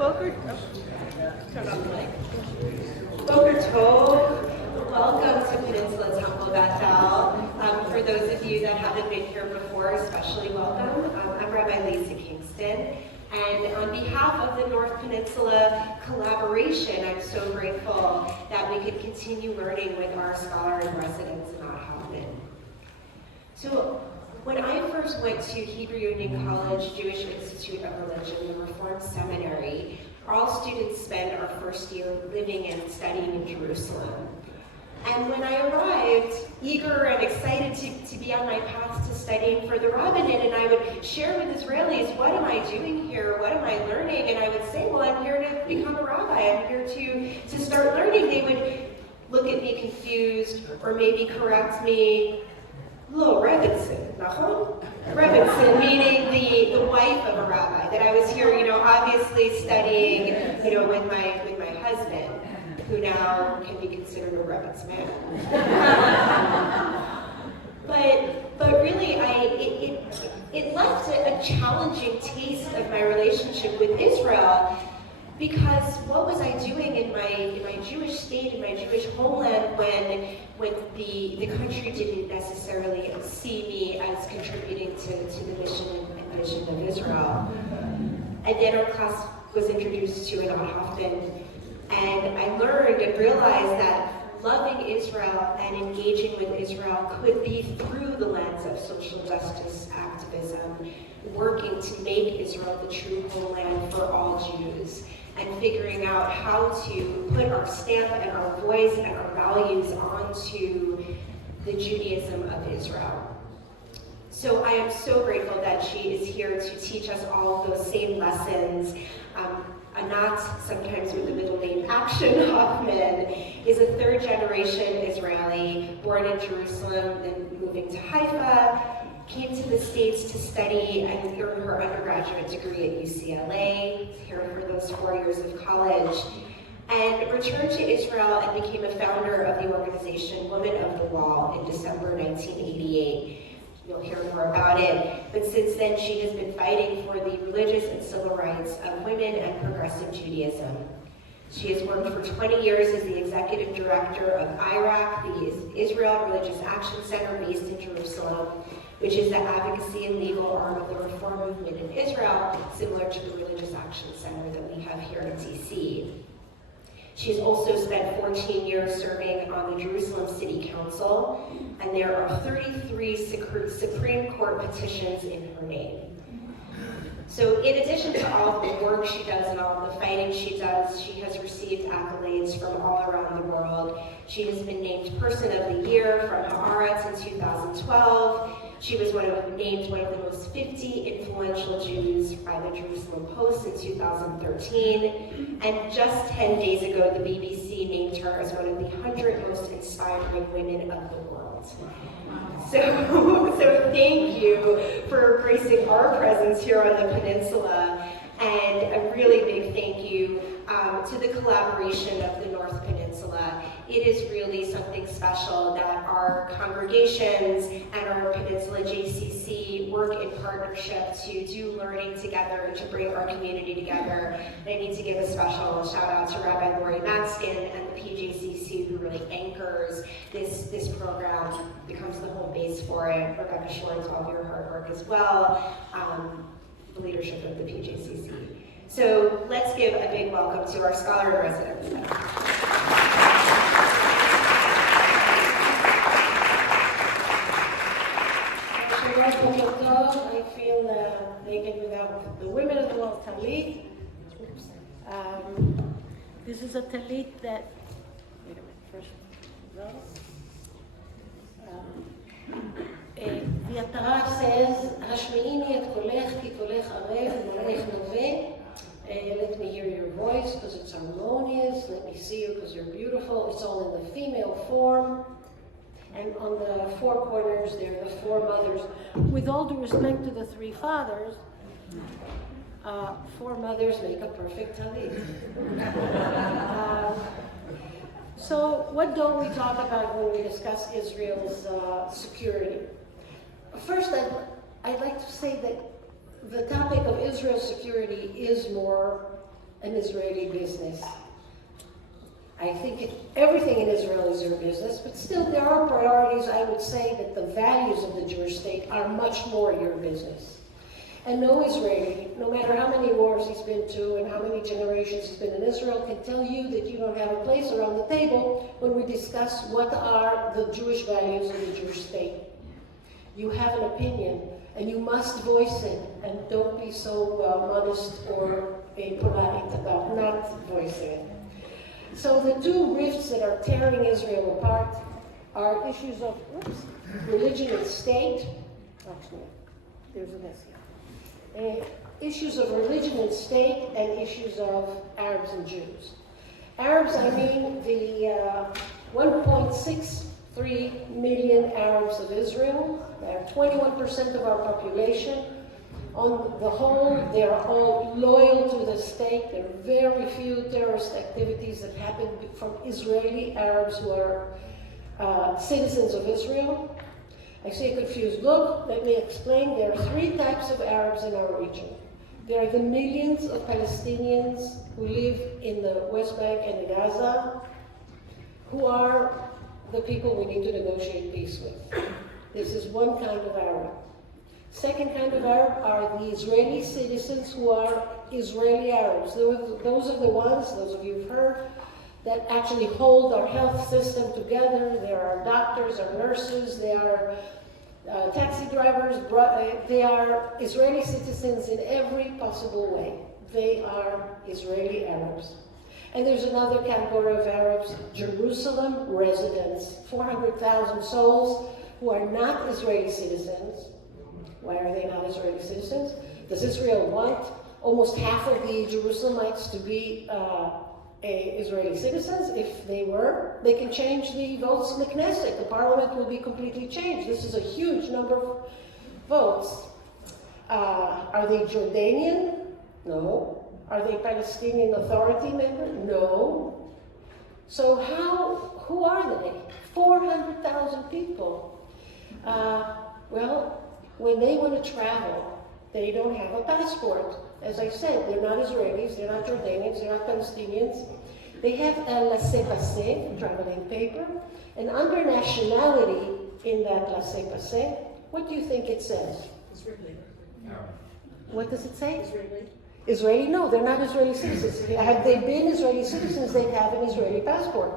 Boker, turn on the mic. Boker Tov, welcome to Peninsula Temple Bethel. For those of you that haven't been here before, especially welcome. I'm Rabbi Lisa Kingston, and on behalf of the North Peninsula collaboration, I'm so grateful that we could continue learning with our scholar in residence, Anat Hoffman. So, when I first went to Hebrew Union College Jewish Institute of Religion, the Reformed Seminary, all students spend our first year living and studying in Jerusalem. And when I arrived, eager and excited to be on my path to studying for the rabbinate, and I would share with Israelis, what am I doing here? What am I learning? And I would say, well, I'm here to become a rabbi. I'm here to start learning. They would look at me confused or maybe correct me. Lo, Rebbitzin, nachon? Rebbitzin, meaning the wife of a rabbi, that I was here, obviously studying, with my husband, who now can be considered a Rebbitz man. but really, it left a challenging taste of my relationship with Israel, because what was I doing in my Jewish state, in my Jewish homeland, when the country didn't necessarily see me as contributing to the mission and vision of Israel? And then our class was introduced to Anat Hoffman, and I learned and realized that loving Israel and engaging with Israel could be through the lens of social justice activism, working to make Israel the true homeland for all Jews, and figuring out how to put our stamp and our voice and our values onto the Judaism of Israel. So I am so grateful that she is here to teach us all those same lessons. Anat, sometimes with the middle name Action Hoffman, is a third-generation Israeli, born in Jerusalem, then moving to Haifa, came to the States to study and earn her undergraduate degree at UCLA, here for those 4 years of college, and returned to Israel and became a founder of the organization Women of the Wall in December 1988. You'll hear more about it, but since then she has been fighting for the religious and civil rights of women and progressive Judaism. She has worked for 20 years as the executive director of IRAC, the Israel Religious Action Center based in Jerusalem, which is the advocacy and legal arm of the reform movement in Israel, similar to the Religious Action Center that we have here in DC. She's also spent 14 years serving on the Jerusalem City Council, and there are 33 Supreme Court petitions in her name. So in addition to all of the work she does and all of the fighting she does, she has received accolades from all around the world. She has been named Person of the Year from Haaretz in 2012. She was named one of the most 50 influential Jews by the Jerusalem Post in 2013. And just 10 days ago, the BBC named her as one of the 100 most inspiring women of the world. So thank you for gracing our presence here on the peninsula, and a really big thank you to the collaboration of the North Peninsula. It is really something special that our congregations and our Peninsula JCC work in partnership to do learning together, to bring our community together. And I need to give a special shout out to Rabbi Lori Matskin and the PJCC, who really anchors this program, becomes the home base for it. Rebecca Shores, all of your hard work as well, the leadership of the PJCC. So let's give a big welcome to our scholar in residence. I feel naked without the women of the world talit. This is a talit that, wait a minute, first, the Torah says, Hashmeini et kolech ki kolech arev molech naveh. Let me hear your voice because it's harmonious. Let me see you because you're beautiful. It's all in the female form. And on the four corners, there are the four mothers. With all due respect to the three fathers, four mothers make a perfect talit. So what don't we talk about when we discuss Israel's security? First, I'd like to say that the topic of Israel's security is more an Israeli business. I think everything in Israel is your business, but still there are priorities. I would say that the values of the Jewish state are much more your business. And no Israeli, no matter how many wars he's been to and how many generations he's been in Israel, can tell you that you don't have a place around the table when we discuss what are the Jewish values of the Jewish state. You have an opinion, and you must voice it, and don't be so modest or polite about not voicing it. So the two rifts that are tearing Israel apart are issues of religion and state. Actually, there's a mess here. Issues of religion and state and issues of Arabs and Jews. Arabs, I mean the 1.63 million Arabs of Israel. They're 21% of our population. On the whole, they're all loyal to the state. There are very few terrorist activities that happen from Israeli Arabs who are citizens of Israel. I see a confused look. Let me explain. There are three types of Arabs in our region. There are the millions of Palestinians who live in the West Bank and in Gaza, who are the people we need to negotiate peace with. This is one kind of Arab. Second kind of Arab are the Israeli citizens who are Israeli Arabs. Those are the ones, those of you who've heard, that actually hold our health system together. There are doctors, there are nurses, they are taxi drivers, they are Israeli citizens in every possible way. They are Israeli Arabs. And there's another category of Arabs, Jerusalem residents, 400,000 souls who are not Israeli citizens. Why are they not Israeli citizens? Does Israel want almost half of the Jerusalemites to be Israeli citizens? If they were, they can change the votes in the Knesset. The parliament will be completely changed. This is a huge number of votes. Are they Jordanian? No. Are they Palestinian Authority members? No. So who are they? 400,000 people. Well, when they want to travel, they don't have a passport. As I said, they're not Israelis, they're not Jordanians, they're not Palestinians. They have a laissez-passer, traveling paper, and under nationality in that laissez-passer, what do you think it says? Israeli. No. What does it say? Israeli. Israeli? No, they're not Israeli citizens. Had they been Israeli citizens, they'd have an Israeli passport.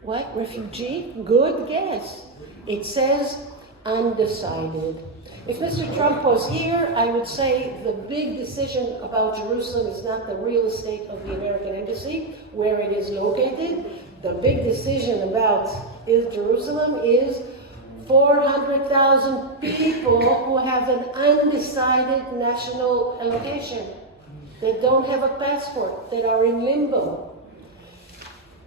What? Refugee? Good guess. It says undecided. If Mr. Trump was here, I would say the big decision about Jerusalem is not the real estate of the American embassy, where it is located. The big decision about Jerusalem is 400,000 people who have an undecided national allocation, that don't have a passport, that are in limbo.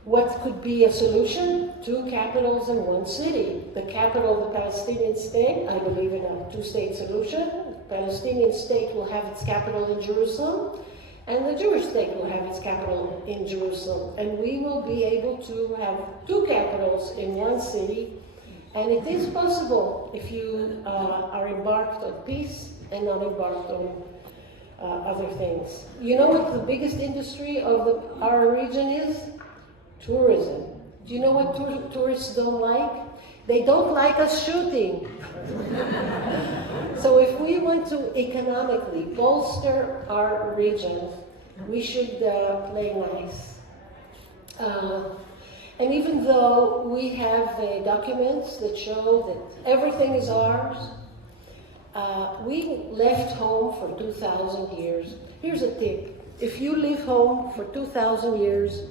What could be a solution? 2 capitals in 1 city. The capital of the Palestinian state, I believe in a 2-state solution. The Palestinian state will have its capital in Jerusalem, and the Jewish state will have its capital in Jerusalem. And we will be able to have 2 capitals in 1 city. And it is possible if you are embarked on peace and not embarked on other things. You know what the biggest industry of our region is? Tourism. Do you know what tourists don't like? They don't like us shooting. So if we want to economically bolster our region, we should play nice. And even though we have documents that show that everything is ours, we left home for 2,000 years. Here's a tip. If you live home for 2,000 years,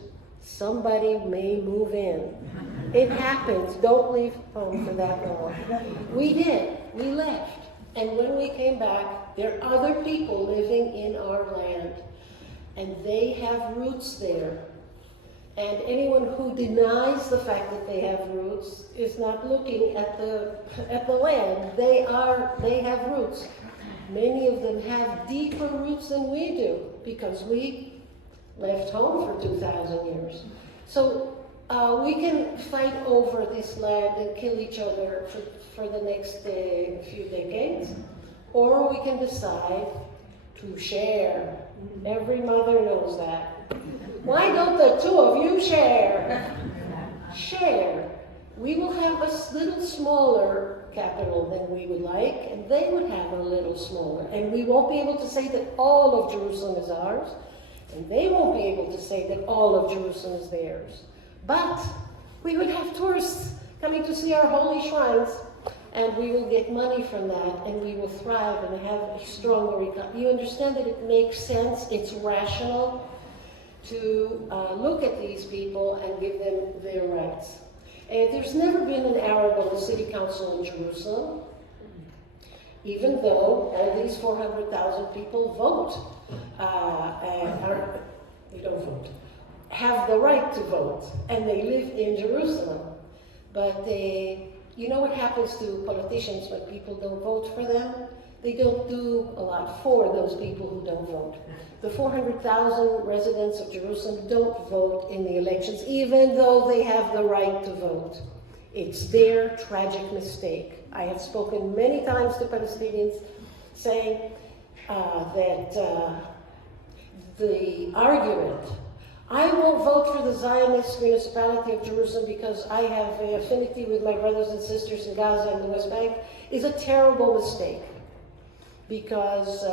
somebody may move in. It happens. Don't leave home for that long. We did. We left. And when we came back, there are other people living in our land. And they have roots there. And anyone who denies the fact that they have roots is not looking at the land. They have roots. Many of them have deeper roots than we do, because we left home for 2,000 years. So we can fight over this land and kill each other for the next few decades, or we can decide to share. Every mother knows that. Why don't the two of you share? Share. We will have a little smaller capital than we would like, and they would have a little smaller. And we won't be able to say that all of Jerusalem is ours, and they won't be able to say that all of Jerusalem is theirs. But we would have tourists coming to see our holy shrines, and we will get money from that, and we will thrive and have a stronger economy. You understand that it makes sense, it's rational to look at these people and give them their rights. There's never been an Arab on the city council in Jerusalem, even though all these 400,000 people vote, we don't vote, have the right to vote, and they live in Jerusalem. But you know what happens to politicians when people don't vote for them? They don't do a lot for those people who don't vote. The 400,000 residents of Jerusalem don't vote in the elections, even though they have the right to vote. It's their tragic mistake. I have spoken many times to Palestinians saying that the argument, I won't vote for the Zionist municipality of Jerusalem because I have an affinity with my brothers and sisters in Gaza and the West Bank, is a terrible mistake. Because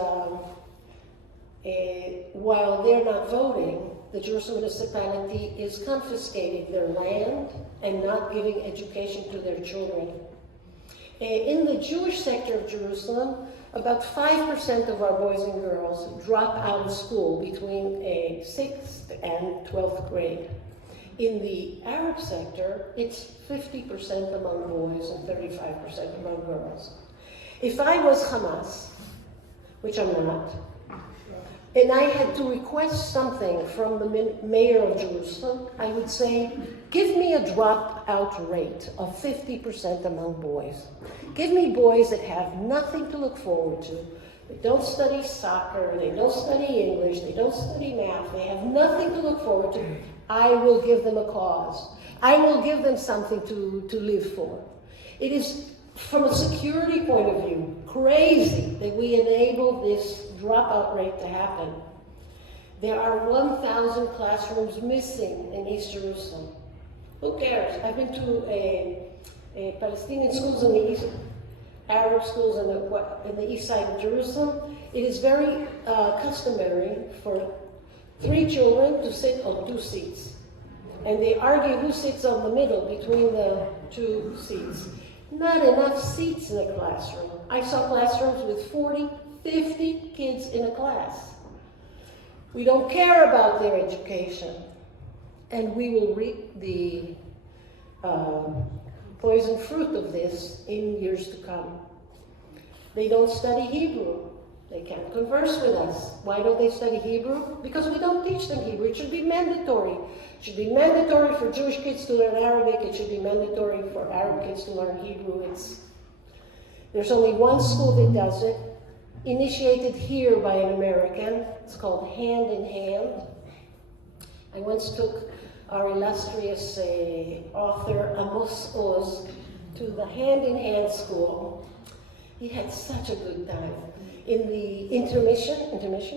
while they're not voting, the Jerusalem municipality is confiscating their land and not giving education to their children. In the Jewish sector of Jerusalem, about 5% of our boys and girls drop out of school between 6th and 12th grade. In the Arab sector, it's 50% among boys and 35% among girls. If I was Hamas, which I'm not, and I had to request something from the mayor of Jerusalem, I would say, give me a dropout rate of 50% among boys. Give me boys that have nothing to look forward to. They don't study soccer, they don't study English, they don't study math, they have nothing to look forward to. I will give them a cause. I will give them something to live for. It is, from a security point of view, crazy that we enable this dropout rate to happen. There are 1,000 classrooms missing in East Jerusalem. Who cares? I've been to Palestinian schools in the east, Arab schools in the east side of Jerusalem. It is very customary for 3 children to sit on 2 seats. And they argue who sits on the middle between the 2 seats. Not enough seats in a classroom. I saw classrooms with 40, 50 kids in a class. We don't care about their education. And we will reap the poison fruit of this in years to come. They don't study Hebrew. They can't converse with us. Why don't they study Hebrew? Because we don't teach them Hebrew. It should be mandatory. It should be mandatory for Jewish kids to learn Arabic. It should be mandatory for Arab kids to learn Hebrew. There's only one school that does it, initiated here by an American. It's called Hand in Hand. I once took our illustrious author Amos Oz to the Hand in Hand school. He had such a good time. In the intermission,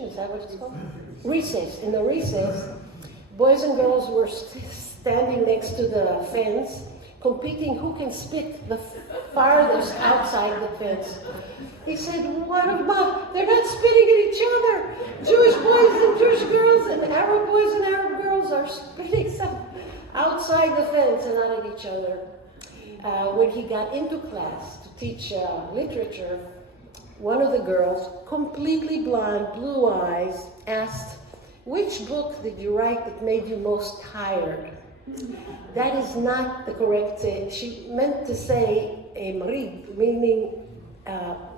is that what it's called? Recess. In the recess, boys and girls were standing next to the fence, competing who can spit the farthest outside the fence. He said, what about, they're not spitting at each other. Jewish boys and Jewish girls and Arab boys and Arab girls are spitting outside the fence and not at each other. When he got into class to teach literature, one of the girls, completely blonde, blue eyes, asked, which book did you write that made you most tired? That is not the correct thing. She meant to say marid, meaning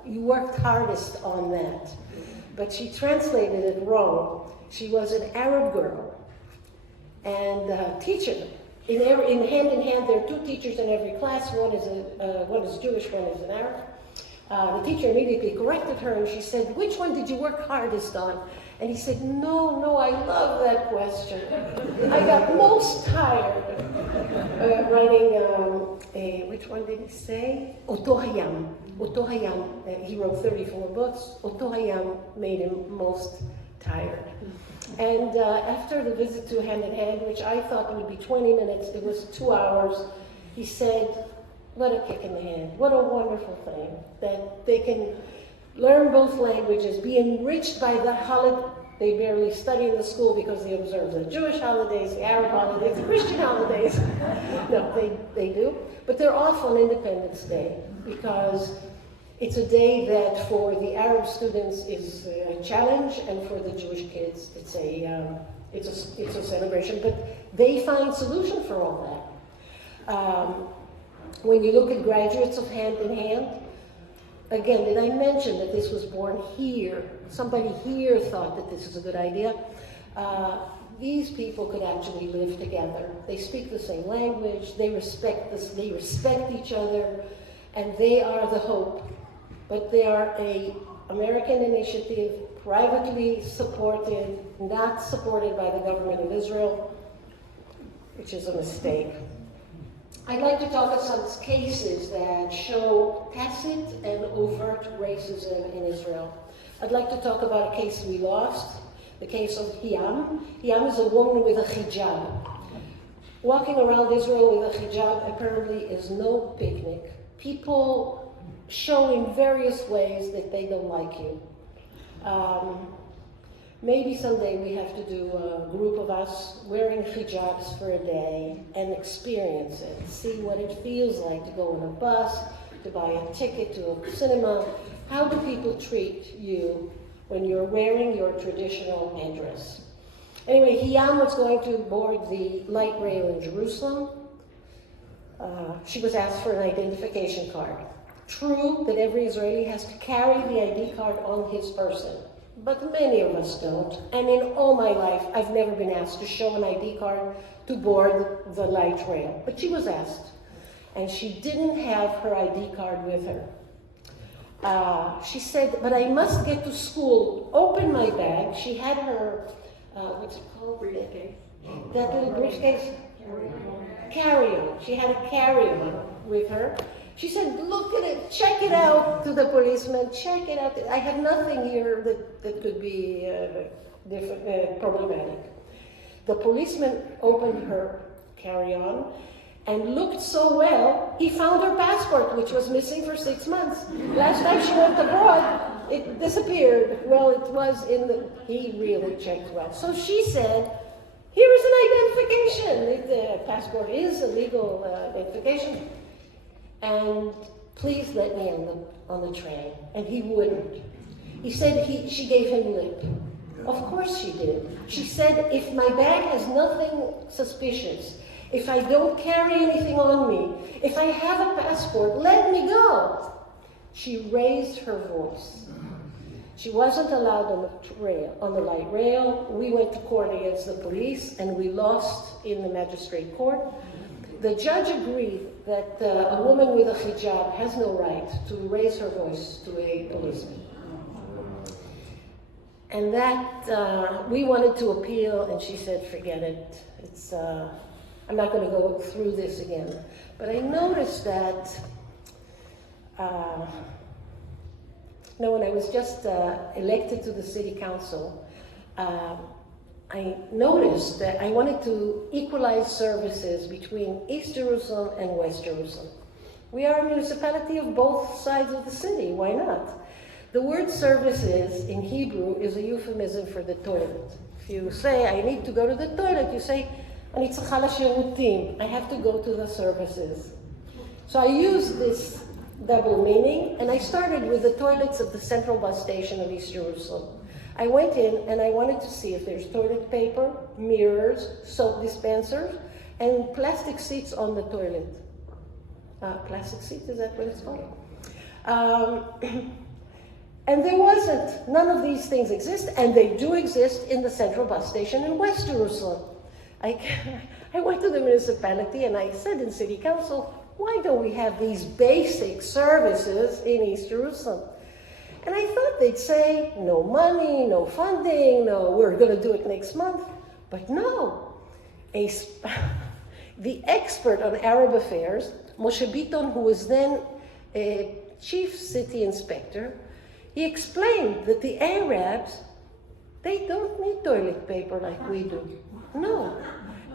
you worked hardest on that. But she translated it wrong. She was an Arab girl and a teacher. In Hand in Hand, there are 2 teachers in every class. One is Jewish, one is an Arab. The teacher immediately corrected her and she said, which one did you work hardest on? And he said, no, I love that question. I got most tired writing, which one did he say? Oto Hayam. Oto Hayam. He wrote 34 books. Oto Hayam made him most tired. And after the visit to Hand in Hand, which I thought would be 20 minutes, it was 2 hours, he said, what a kick in the hand. What a wonderful thing that they can learn both languages, be enriched by the holiday. They barely study in the school because they observe the Jewish holidays, the Arab holidays, the Christian holidays. No, they do. But they're off on Independence Day because it's a day that for the Arab students is a challenge, and for the Jewish kids it's a celebration. But they find solution for all that. When you look at graduates of Hand in Hand, again, did I mention that this was born here? Somebody here thought that this is a good idea. These people could actually live together. They speak the same language, they respect each other, and they are the hope. But they are an American initiative, privately supported, not supported by the government of Israel, which is a mistake. I'd like to talk about some cases that show tacit and overt racism in Israel. I'd like to talk about a case we lost, the case of Hiam. Hiam is a woman with a hijab. Walking around Israel with a hijab apparently is no picnic. People show in various ways that they don't like you. Maybe someday we have to do a group of us wearing hijabs for a day and experience it, see what it feels like to go on a bus, to buy a ticket to a cinema. How do people treat you when you're wearing your traditional headdress? Anyway, Hiam was going to board the light rail in Jerusalem. She was asked for an identification card. True that every Israeli has to carry the ID card on his person, but many of us don't. And in all my life, I've never been asked to show an ID card to board the light rail. But she was asked, and she didn't have her ID card with her. She said, but I must get to school. Open my bag. She had her, what's it called? Briefcase. That little briefcase? Carry-on. She had a carry-on with her. She said, look at it, check it out, to the policeman, check it out. I have nothing here that could be problematic. The policeman opened her carry-on and looked so well, he found her passport, which was missing for 6 months. Last time she went abroad, it disappeared. Well, it was he really checked well. So she said, here is an identification. The passport is a legal identification. And please let me on the train. And he wouldn't. He said she gave him lip. Of course she did. She said, if my bag has nothing suspicious, if I don't carry anything on me, if I have a passport, let me go. She raised her voice. She wasn't allowed on the light rail. We went to court against the police, and we lost in the magistrate court. The judge agreed that a woman with a hijab has no right to raise her voice to a policeman. And that, we wanted to appeal, and she said, forget it. I'm not going to go through this again. But I noticed that, when I was just elected to the city council, I noticed that I wanted to equalize services between East Jerusalem and West Jerusalem. We are a municipality of both sides of the city, why not? The word services in Hebrew is a euphemism for the toilet. If you say, I need to go to the toilet, you say, אני צריכה לשירותים, I have to go to the services. So I used this double meaning, and I started with the toilets of the central bus station of East Jerusalem. I went in and I wanted to see if there's toilet paper, mirrors, soap dispensers, and plastic seats on the toilet. Plastic seat, is that what it's called? And there wasn't. None of these things exist, and they do exist in the central bus station in West Jerusalem. I went to the municipality and I said in city council, why don't we have these basic services in East Jerusalem? And I thought they'd say, no money, no funding, no, we're going to do it next month. But no. The expert on Arab affairs, Moshe Bitton, who was then a chief city inspector, he explained that the Arabs, they don't need toilet paper like we do. No.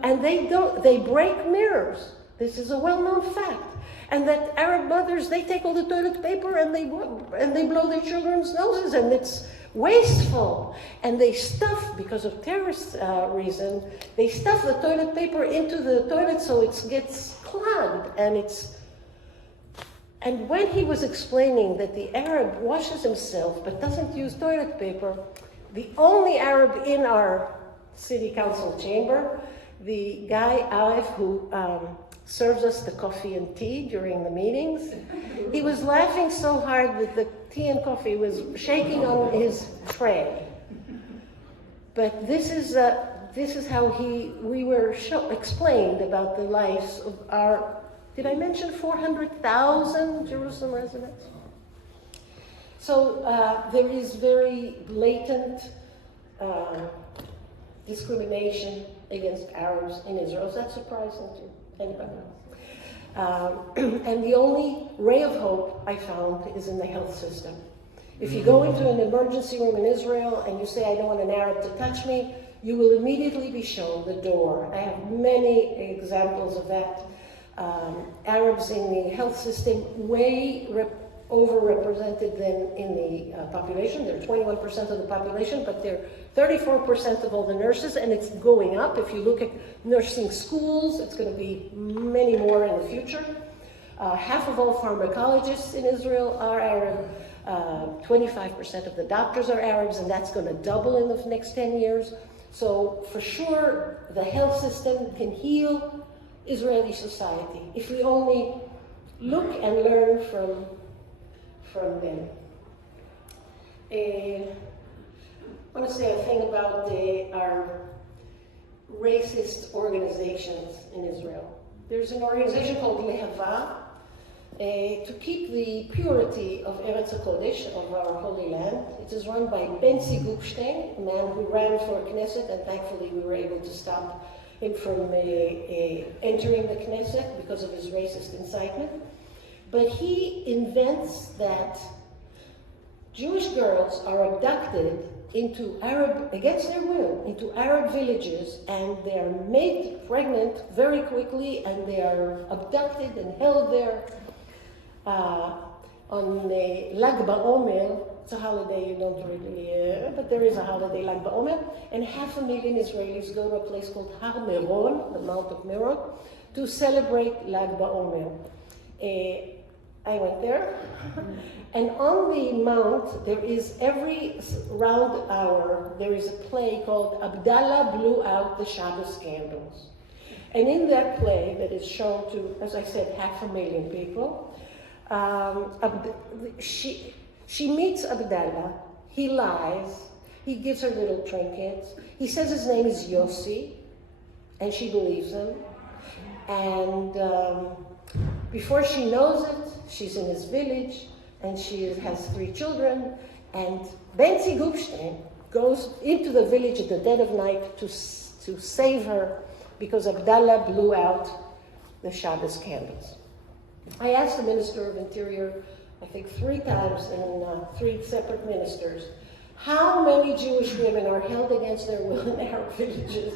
And they break mirrors. This is a well-known fact. And that Arab mothers, they take all the toilet paper and they blow their children's noses, and it's wasteful. And they stuff, because of terrorist reason, they stuff the toilet paper into the toilet so it gets clogged. And when he was explaining that the Arab washes himself but doesn't use toilet paper, the only Arab in our city council chamber, the guy Arif, who serves us the coffee and tea during the meetings, he was laughing so hard that the tea and coffee was shaking on his tray. But this is how we were explained about the lives of our, did I mention 400,000 Jerusalem residents? So there is very blatant discrimination against Arabs in Israel. Is that surprising to anybody? And the only ray of hope I found is in the health system. If you go into an emergency room in Israel and you say, I don't want an Arab to touch me, you will immediately be shown the door. I have many examples of that. Arabs in the health system way overrepresented than in the population. They're 21% of the population, but they're 34% of all the nurses, and it's going up. If you look at nursing schools, it's going to be many more in the future. Half of all pharmacologists in Israel are Arab. 25% of the doctors are Arabs, and that's going to double in the next 10 years. So for sure, the health system can heal Israeli society if we only look and learn from them. I want to say a thing about our racist organizations in Israel. There's an organization called Lehava to keep the purity of Eretz HaKodesh, of our Holy Land. It is run by Benzi Gupstein, a man who ran for Knesset, and thankfully we were able to stop him from entering the Knesset because of his racist incitement. But he invents that Jewish girls are abducted into against their will, into Arab villages, and they are made pregnant very quickly, and they are abducted and held there on Lag BaOmer. It's a holiday you don't really, but there is a holiday, Lag BaOmer, and 500,000 Israelis go to a place called Har Meron, the Mount of Meron, to celebrate Lag BaOmer. I went there, and on the mount, there is every round hour, there is a play called Abdallah Blew Out the Shabbos Candles. And in that play, that is shown to, as I said, 500,000 people, she meets Abdallah, he lies, he gives her little trinkets, he says his name is Yossi, and she believes him, and before she knows it, she's in his village, and she has 3 children, and Benzi Gupstein goes into the village at the dead of night to save her because Abdallah blew out the Shabbos candles. I asked the Minister of Interior, I think 3 times in 3 separate ministers, how many Jewish women are held against their will in Arab villages?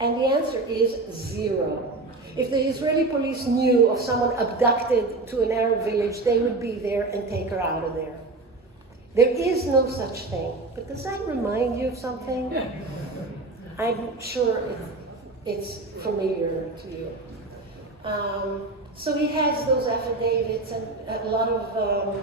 And the answer is 0. If the Israeli police knew of someone abducted to an Arab village, they would be there and take her out of there. There is no such thing. But does that remind you of something? I'm sure it's familiar to you. So he has those affidavits and a lot of,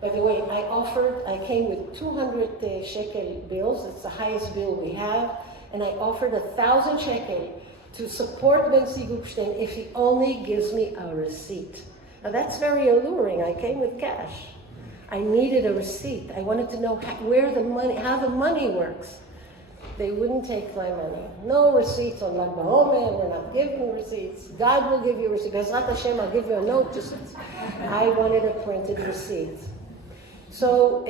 by the way, I came with 200 shekel bills. It's the highest bill we have. And I offered 1,000 shekel to support Benzi Gupstein if he only gives me a receipt. Now that's very alluring. I came with cash. I needed a receipt. I wanted to know how the money works. They wouldn't take my money. No receipts on Lag BaOmer. We're not giving receipts. God will give you a receipt. Bezrat Hashem, I'll give you a note. I wanted a printed receipt. So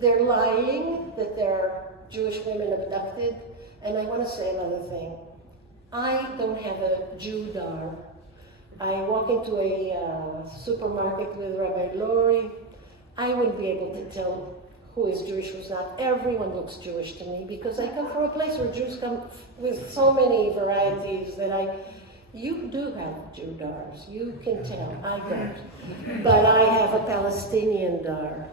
they're lying that there are Jewish women abducted. And I want to say another thing. I don't have a Jew-dar. I walk into a supermarket with Rabbi Lori. I wouldn't be able to tell who is Jewish, who's not. Everyone looks Jewish to me because I come from a place where Jews come with so many varieties that you do have Jew-dars. You can tell. I don't. But I have a Palestinian dar.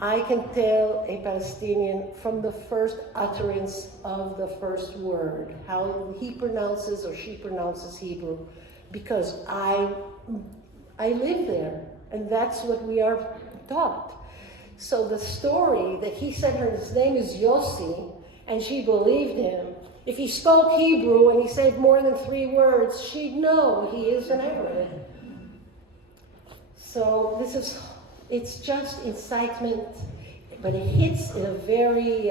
I can tell a Palestinian from the first utterance of the first word, how he pronounces or she pronounces Hebrew, because I live there, and that's what we are taught. So the story that he said his name is Yossi, and she believed him, if he spoke Hebrew and he said more than 3 words, she'd know he is an Arab. So it's just incitement, but it hits in a very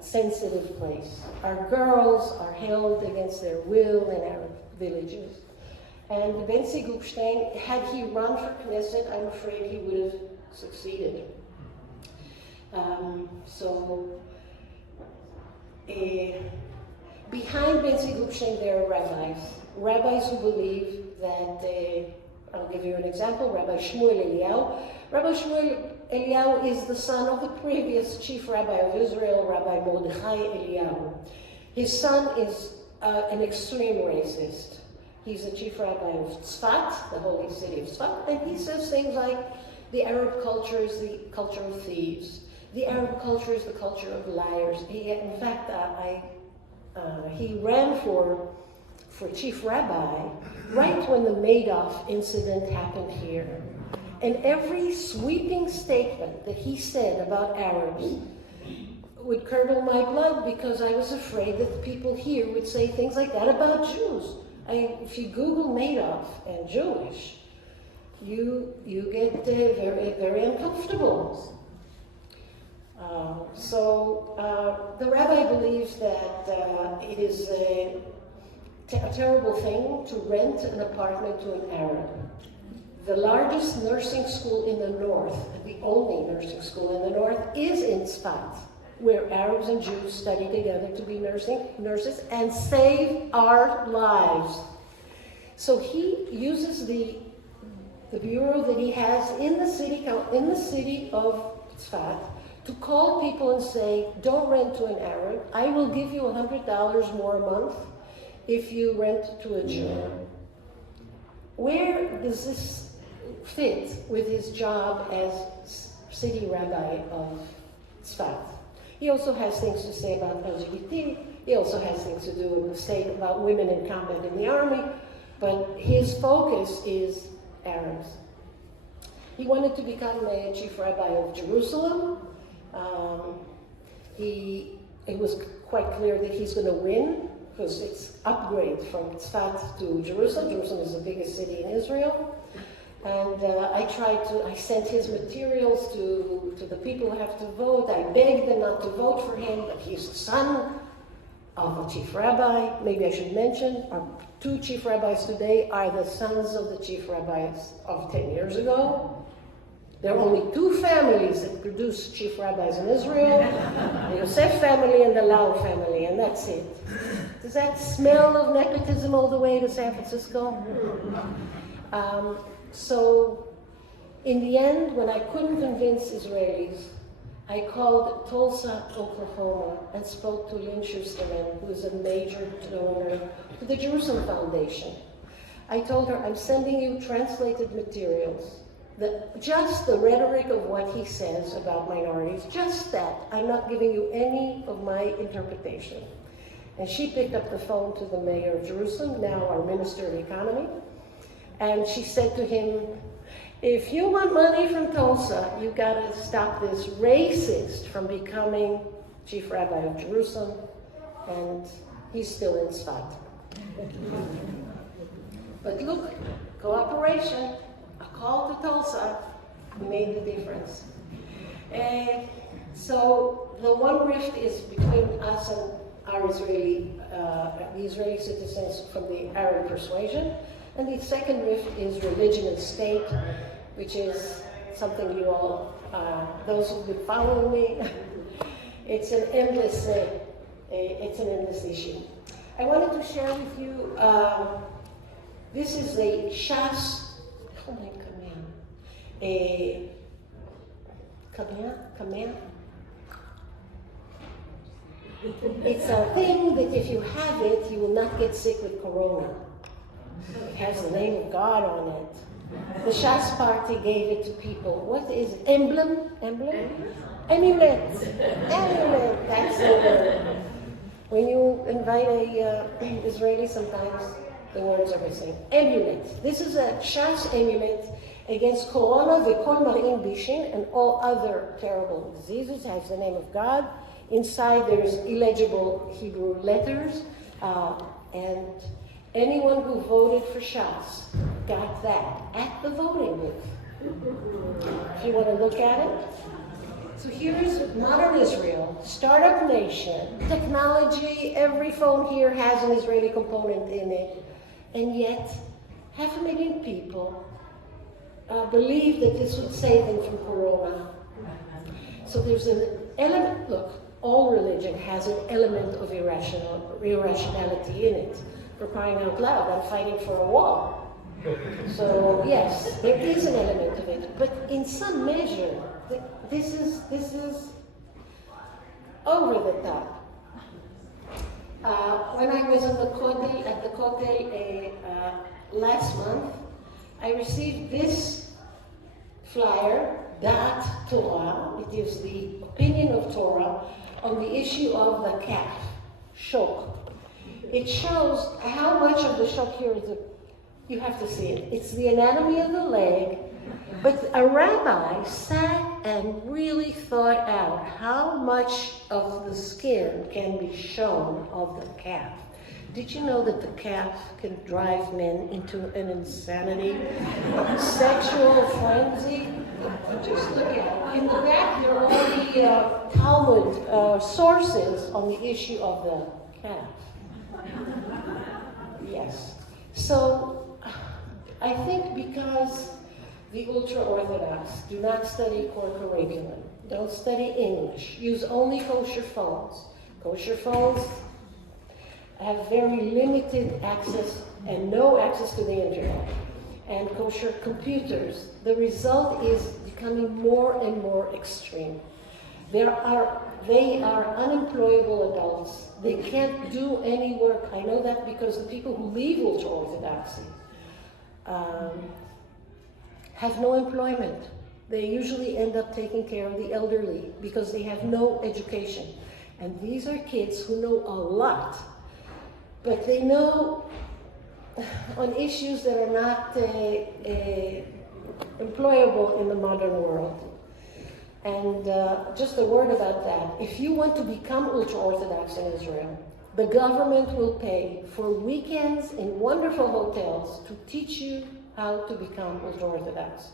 sensitive place. Our girls are held against their will in Arab villages. And Benzi Gupstein, had he run for Knesset, I'm afraid he would have succeeded. Behind Benzi Gupstein there are rabbis who believe that, I'll give you an example, Rabbi Shmuel Eliyahu. Rabbi Shmuel Eliyahu is the son of the previous chief rabbi of Israel, Rabbi Mordechai Eliyahu. His son is an extreme racist. He's the chief rabbi of Tzfat, the holy city of Tzfat, and he says things like, the Arab culture is the culture of thieves. The Arab culture is the culture of liars. In fact, he ran for chief rabbi right when the Madoff incident happened here. And every sweeping statement that he said about Arabs would curdle my blood because I was afraid that the people here would say things like that about Jews. If you Google Madoff and Jewish, you get very, very uncomfortable. The rabbi believes that it is a terrible thing to rent an apartment to an Arab. The largest nursing school in the north, the only nursing school in the north, is in Tzfat, where Arabs and Jews study together to be nurses and save our lives. So he uses the bureau that he has in the city of Tzfat to call people and say, don't rent to an Arab. I will give you $100 more a month if you rent to a Jew. Where does this fit with his job as city rabbi of Tzfat? He also has things to say about LGBT. He also has things to do with the state about women in combat in the army. But his focus is Arabs. He wanted to become a chief rabbi of Jerusalem. It was quite clear that he's going to win because it's upgrade from Tzfat to Jerusalem. Jerusalem is the biggest city in Israel. And I sent his materials to the people who have to vote. I begged them not to vote for him, but he's the son of a chief rabbi. Maybe I should mention, our 2 chief rabbis today are the sons of the chief rabbis of 10 years ago. There are only 2 families that produce chief rabbis in Israel, the Yosef family and the Lau family, and that's it. Does that smell of nepotism all the way to San Francisco? So in the end, when I couldn't convince Israelis, I called Tulsa, Oklahoma, and spoke to Lynn Schusterman, who is a major donor to the Jerusalem Foundation. I told her, I'm sending you translated materials, just the rhetoric of what he says about minorities, just that. I'm not giving you any of my interpretation. And she picked up the phone to the mayor of Jerusalem, now our Minister of Economy, and she said to him, if you want money from Tulsa, you gotta stop this racist from becoming chief rabbi of Jerusalem, and he's still in Tzfat. But look, cooperation, a call to Tulsa made the difference. So the one rift is between us and our the Israeli citizens from the Arab persuasion. And the second rift is religion and state. which is something you all, those who've been following me, it's an endless issue. I wanted to share with you, this is a Shas, it's a thing that if you have it, you will not get sick with corona. It has the name of God on it. The Shas party gave it to people. What is it? Emblem? Amulet. That's the word. When you invite a Israeli, sometimes the words are missing. Amulet. This is a Shas amulet against corona, v'kol mar'in bishin, and all other terrible diseases. It has the name of God. Inside there's illegible Hebrew letters, and anyone who voted for Shas got that at the voting booth. If you want to look at it. So here's modern Israel, startup nation, technology, every phone here has an Israeli component in it, and yet 500,000 people believe that this would save them from corona. So there's an element, look, all religion has an element of irrationality in it. For crying out loud, I'm fighting for a wall. So yes, there is an element of it, but in some measure, this is over the top. When I was at the Kotel last month, I received this flyer, Da'at Torah. It is the opinion of Torah on the issue of the calf, shok. It shows how much of the shok here is you have to see it. It's the anatomy of the leg, but a rabbi sat and really thought out how much of the skin can be shown of the calf. Did you know that the calf can drive men into an insanity, sexual frenzy? Just look at it. In the back, there are all the Talmud sources on the issue of the calf. Yes. So, I think because the ultra-Orthodox do not study core curriculum, don't study English, use only kosher phones. Kosher phones have very limited access and no access to the internet. And kosher computers, the result is becoming more and more extreme. They are unemployable adults. They can't do any work. I know that because the people who leave ultra-Orthodoxy have no employment. They usually end up taking care of the elderly because they have no education. And these are kids who know a lot, but they know on issues that are not employable in the modern world. And just a word about that. If you want to become ultra-Orthodox in Israel, the government will pay for weekends in wonderful hotels to teach you how to become ultra-Orthodox.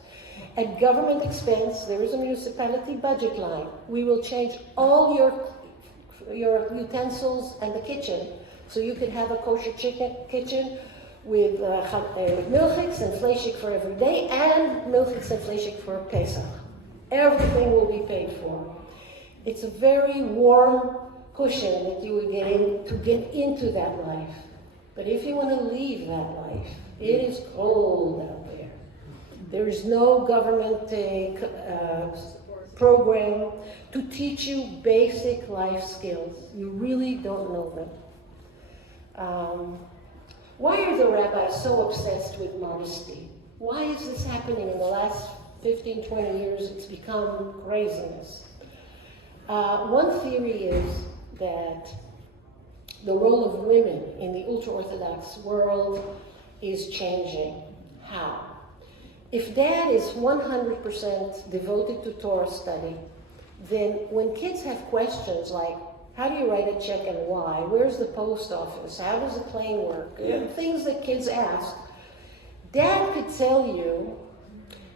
At government expense, there is a municipality budget line. We will change all your utensils and the kitchen so you can have a kosher kitchen with milchiks and fleishik for every day and milchiks and fleishik for Pesach. Everything will be paid for. It's a very warm cushion that you will get into that life. But if you want to leave that life, it is cold out there. There is no government program to teach you basic life skills. You really don't know them. Why are the rabbis so obsessed with modesty? Why is this happening in the last 15, 20 years? It's become craziness. One theory is that the role of women in the ultra-Orthodox world is changing. How? If dad is 100% devoted to Torah study, then when kids have questions like, how do you write a check and why? Where's the post office? How does the plane work? Things that kids ask. Dad could tell you,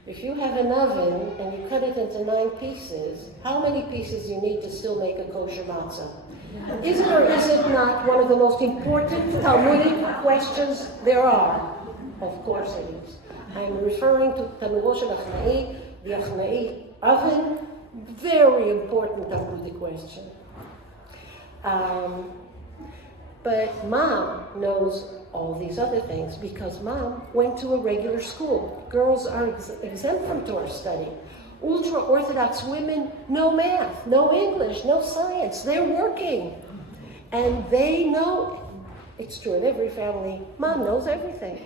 if you have an oven and you cut it into 9 pieces, how many pieces you need to still make a kosher matzah? Is it or is it not one of the most important Talmudic questions there are? Of course it is. I'm referring to Tanugo Shel Achnai, the Achnai oven, very important Talmudic question. But Mom knows all these other things because Mom went to a regular school. Girls are exempt from Torah study. Ultra-Orthodox women, no math, no English, no science. They're working. And they know, it's true in every family, Mom knows everything.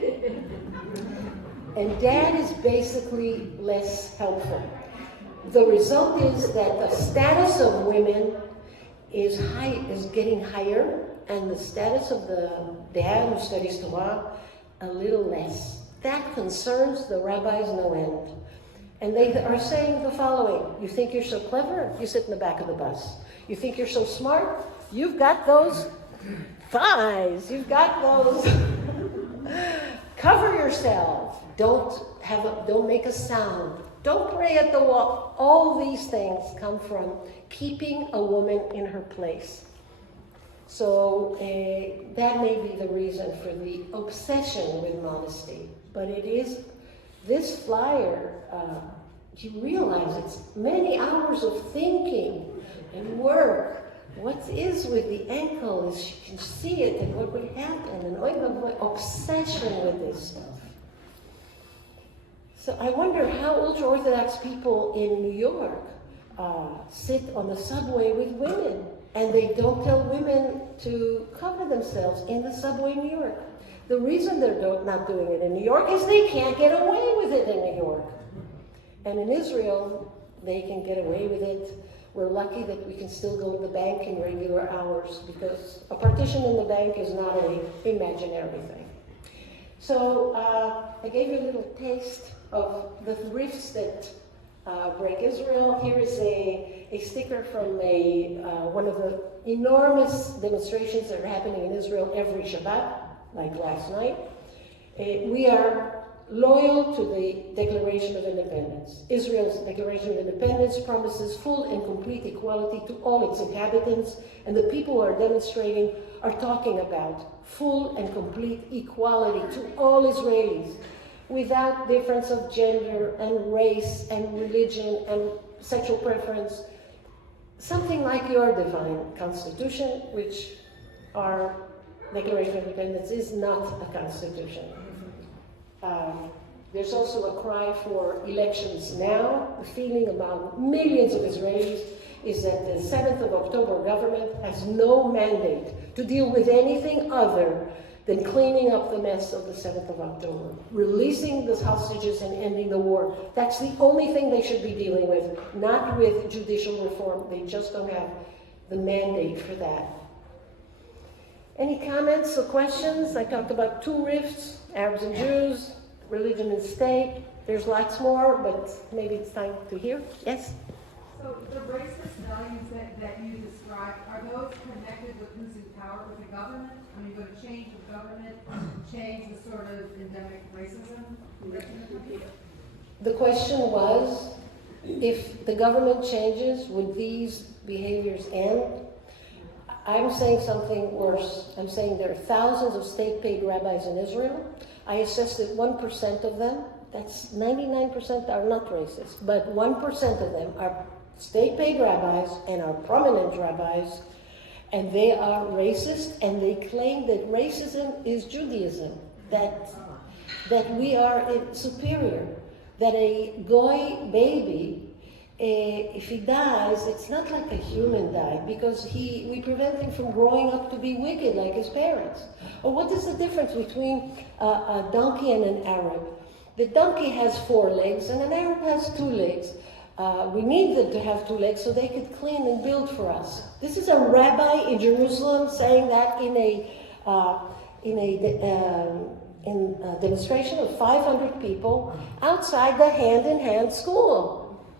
And Dad is basically less helpful. The result is that the status of women is getting higher, and the status of the dad who studies Torah a little less. That concerns the rabbis no end. And they are saying the following: you think you're so clever? You sit in the back of the bus. You think you're so smart? You've got those thighs. You've got those. Cover yourself. Don't make a sound. Don't pray at the wall. All these things come from keeping a woman in her place. So that may be the reason for the obsession with modesty. But it is, this flyer, you realize it's many hours of thinking and work. What is with the ankle is you can see it and what would happen, and obsession with this stuff. So I wonder how ultra-Orthodox people in New York sit on the subway with women, and they don't tell women to cover themselves in the subway in New York. The reason they're not doing it in New York is they can't get away with it in New York. And in Israel, they can get away with it. We're lucky that we can still go to the bank in regular hours because a partition in the bank is not an imaginary thing. So I gave you a little taste of the rifts that break Israel. Here is a sticker from one of the enormous demonstrations that are happening in Israel every Shabbat, like last night. We are loyal to the Declaration of Independence. Israel's Declaration of Independence promises full and complete equality to all its inhabitants, and the people who are demonstrating are talking about full and complete equality to all Israelis, without difference of gender and race and religion and sexual preference. Something like your divine constitution, which our Declaration of Independence is not a constitution. There's also a cry for elections now. The feeling among millions of Israelis is that the 7th of October government has no mandate to deal with anything other than cleaning up the mess of the 7th of October, releasing the hostages and ending the war. That's the only thing they should be dealing with, not with judicial reform. They just don't have the mandate for that. Any comments or questions? I talked about two rifts, Arabs and Jews, religion and state. There's lots more, but maybe it's time to hear. Yes? So the racist values that you described, are those connected with who's in power with the government? I mean, you're going to change the government, change the sort of endemic racism? The question was, if the government changes, would these behaviors end? I'm saying something worse. I'm saying there are thousands of state-paid rabbis in Israel. I assessed that 1% of them, that's 99% are not racist, but 1% of them are state-paid rabbis and are prominent rabbis, and they are racist, and they claim that racism is Judaism, that we are superior, that a goy baby, if he dies, it's not like a human died, because we prevent him from growing up to be wicked like his parents. Or what is the difference between a donkey and an Arab? The donkey has 4 legs and an Arab has 2 legs. We need them to have 2 legs so they could clean and build for us. This is a rabbi in Jerusalem saying that in a demonstration of 500 people outside the hand-in-hand school.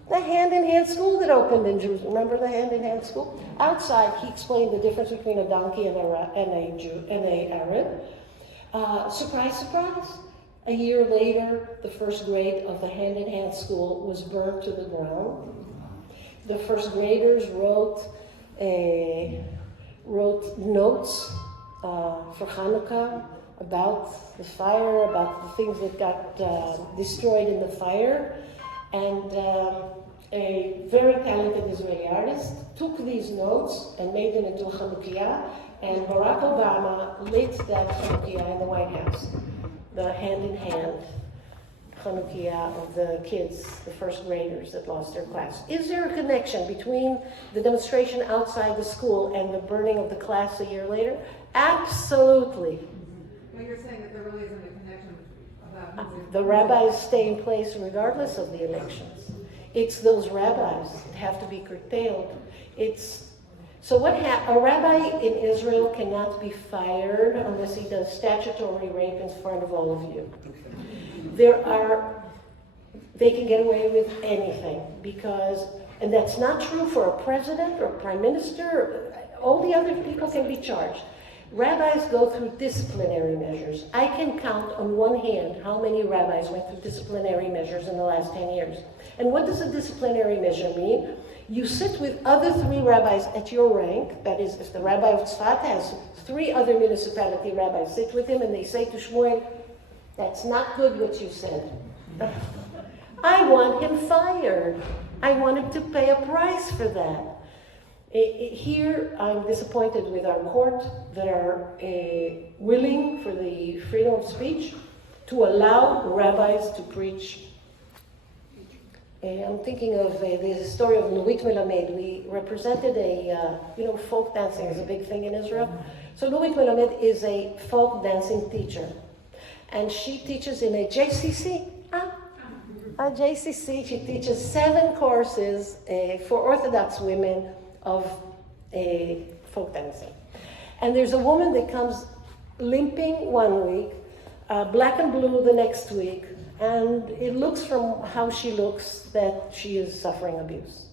The hand-in-hand school that opened in Jerusalem. Remember the hand-in-hand school? Outside, he explained the difference between a donkey and a Jew and an Arab. Surprise, surprise. A year later, the first grade of the hand-in-hand school was burned to the ground. The first graders wrote notes for Hanukkah about the fire, about the things that got destroyed in the fire. And a very talented Israeli artist took these notes and made them into a Chanukiah, and Barack Obama lit that Chanukiah in the White House, the hand-in-hand Chanukiah of the kids, the first graders that lost their class. Is there a connection between the demonstration outside the school and the burning of the class a year later? Absolutely. But you're saying that there really isn't a connection about who's The rabbis stay in place regardless of the elections. It's those rabbis that have to be curtailed. So a rabbi in Israel cannot be fired unless he does statutory rape in front of all of you. They can get away with anything and that's not true for a president or a prime minister. All the other people can be charged. Rabbis go through disciplinary measures. I can count on one hand how many rabbis went through disciplinary measures in the last 10 years. And what does a disciplinary measure mean? You sit with other 3 rabbis at your rank. That is, if the rabbi of Tzfat has 3 other municipality rabbis, sit with him and they say to Shmuel, that's not good what you said. I want him fired. I want him to pay a price for that. Here, I'm disappointed with our court that are willing for the freedom of speech to allow rabbis to preach. I'm thinking of the story of Nurit Melamed. We represented folk dancing is a big thing in Israel. So Nurit Melamed is a folk dancing teacher. And she teaches in a JCC. A JCC, she teaches 7 courses for Orthodox women of folk dancing. And there's a woman that comes limping one week, black and blue the next week, and it looks from how she looks that she is suffering abuse.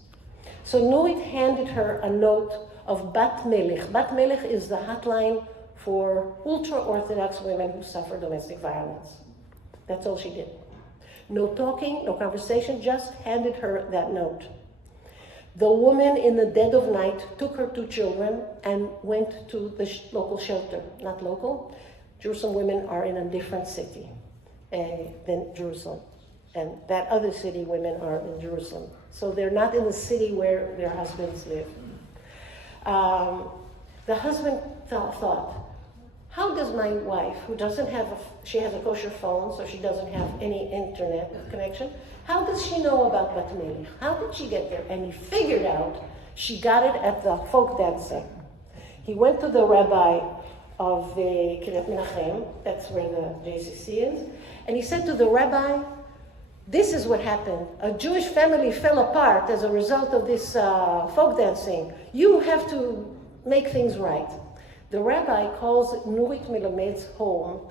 So Nurit handed her a note of Bat Melech. Bat Melech is the hotline for ultra-Orthodox women who suffer domestic violence. That's all she did. No talking, no conversation, just handed her that note. The woman in the dead of night took her 2 children and went to the local shelter. Not local. Jerusalem women are in a different city than Jerusalem. And that other city women are in Jerusalem. So they're not in the city where their husbands live. The husband thought, how does my wife, who doesn't have she has a kosher phone, so she doesn't have any internet connection, how does she know about Bat Melech? How did she get there? And he figured out she got it at the folk dancing. He went to the rabbi of the Kiryat Menachem, that's where the JCC is, and he said to the rabbi, this is what happened. A Jewish family fell apart as a result of this folk dancing. You have to make things right. The rabbi calls Nurit Melamed's home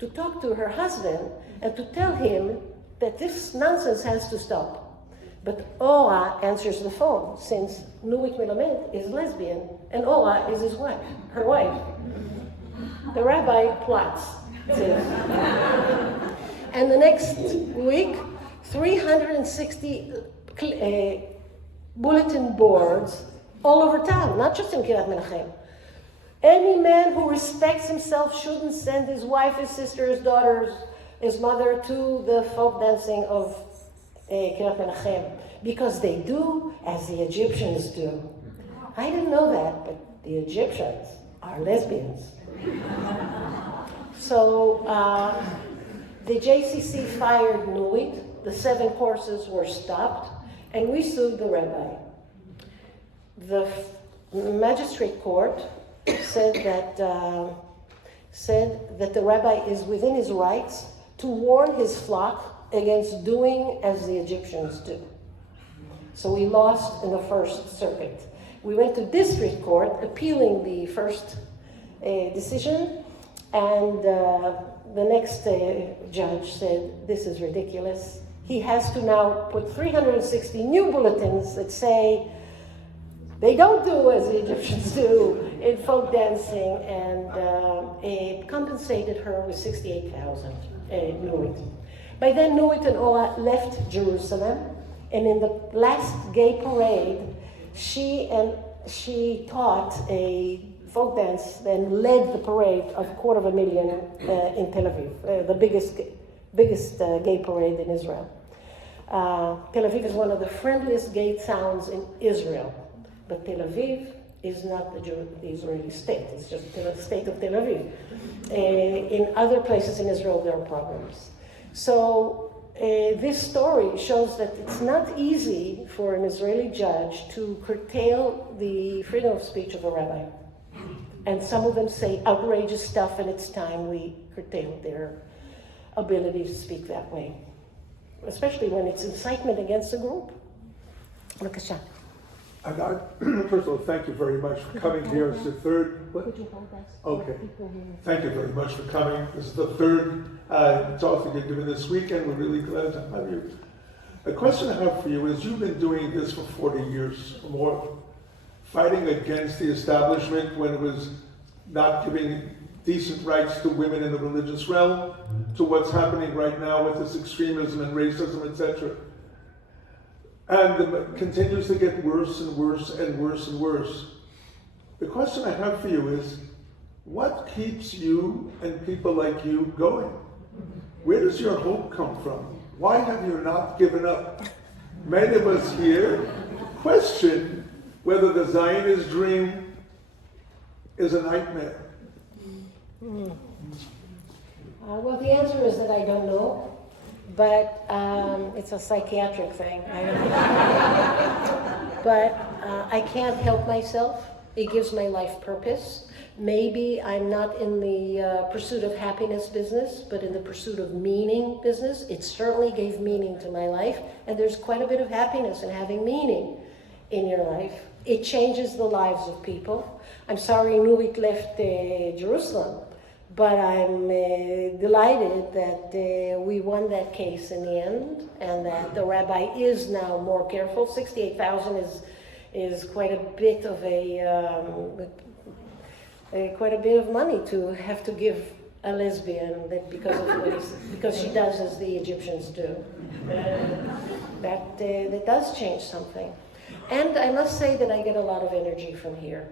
to talk to her husband and to tell him that this nonsense has to stop. But Ora answers the phone, since Nurit Melamed is lesbian and Ora is his wife, her wife. The rabbi plots. And the next week, 360 bulletin boards all over town, not just in Kiryat Menachem. Any man who respects himself shouldn't send his wife, his sister, his daughters, his mother to the folk dancing of Kiryat Menachem, because they do as the Egyptians do. I didn't know that, but the Egyptians are lesbians. So the JCC fired Nurit, the 7 courses were stopped, and we sued the rabbi. The magistrate court said that the rabbi is within his rights to warn his flock against doing as the Egyptians do. So we lost in the First Circuit. We went to district court appealing the first decision, and the next judge said, this is ridiculous. He has to now put 360 new bulletins that say they don't do as the Egyptians do in folk dancing, and it compensated her with 68,000 Nurit. By then, Nurit and Ora left Jerusalem, and in the last gay parade, she and she taught a folk dance, then led the parade of 250,000 in Tel Aviv, the biggest gay parade in Israel. Tel Aviv is one of the friendliest gay towns in Israel, but Tel Aviv is not the Israeli state, it's just the state of Tel Aviv. In other places in Israel there are problems. So this story shows that it's not easy for an Israeli judge to curtail the freedom of speech of a rabbi. And some of them say outrageous stuff, and it's time we curtail their ability to speak that way, especially when it's incitement against a group. B'kasha. Anat, first of all, thank you very much for coming here. It's the third. What? Could you hold us? Okay. Thank you very much for coming. This is the third talk that you're doing this weekend. We're really glad to have you. The question I have for you is, you've been doing this for 40 years or more, fighting against the establishment when it was not giving decent rights to women in the religious realm, to what's happening right now with this extremism and racism, etc. And it continues to get worse and worse and worse and worse. The question I have for you is, what keeps you and people like you going? Where does your hope come from? Why have you not given up? Many of us here question whether the Zionist dream is a nightmare. Well, the answer is that I don't know. But it's a psychiatric thing. I don't know. But I can't help myself. It gives my life purpose. Maybe I'm not in the pursuit of happiness business, but in the pursuit of meaning business. It certainly gave meaning to my life, and there's quite a bit of happiness in having meaning in your life. It changes the lives of people. I'm sorry Nurit left Jerusalem, but I'm delighted that we won that case in the end, and that the rabbi is now more careful. 68,000 is quite a bit of quite a bit of money to have to give a lesbian that because she does as the Egyptians do. That does change something. And I must say that I get a lot of energy from here.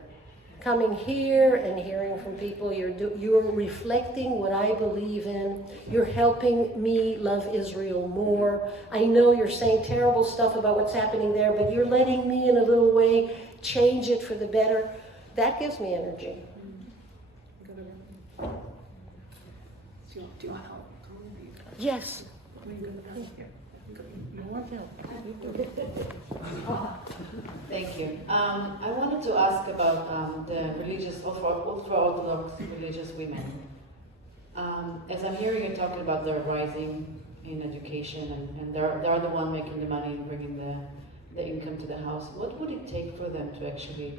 Coming here and hearing from people, you're reflecting what I believe in. You're helping me love Israel more. I know you're saying terrible stuff about what's happening there, but you're letting me in a little way change it for the better. That gives me energy. Do you want help? Yes. Thank you. I wanted to ask about the religious, ultra-Orthodox religious women. As I'm hearing you talking about their rising in education, and they're the one making the money and bringing the income to the house, what would it take for them to actually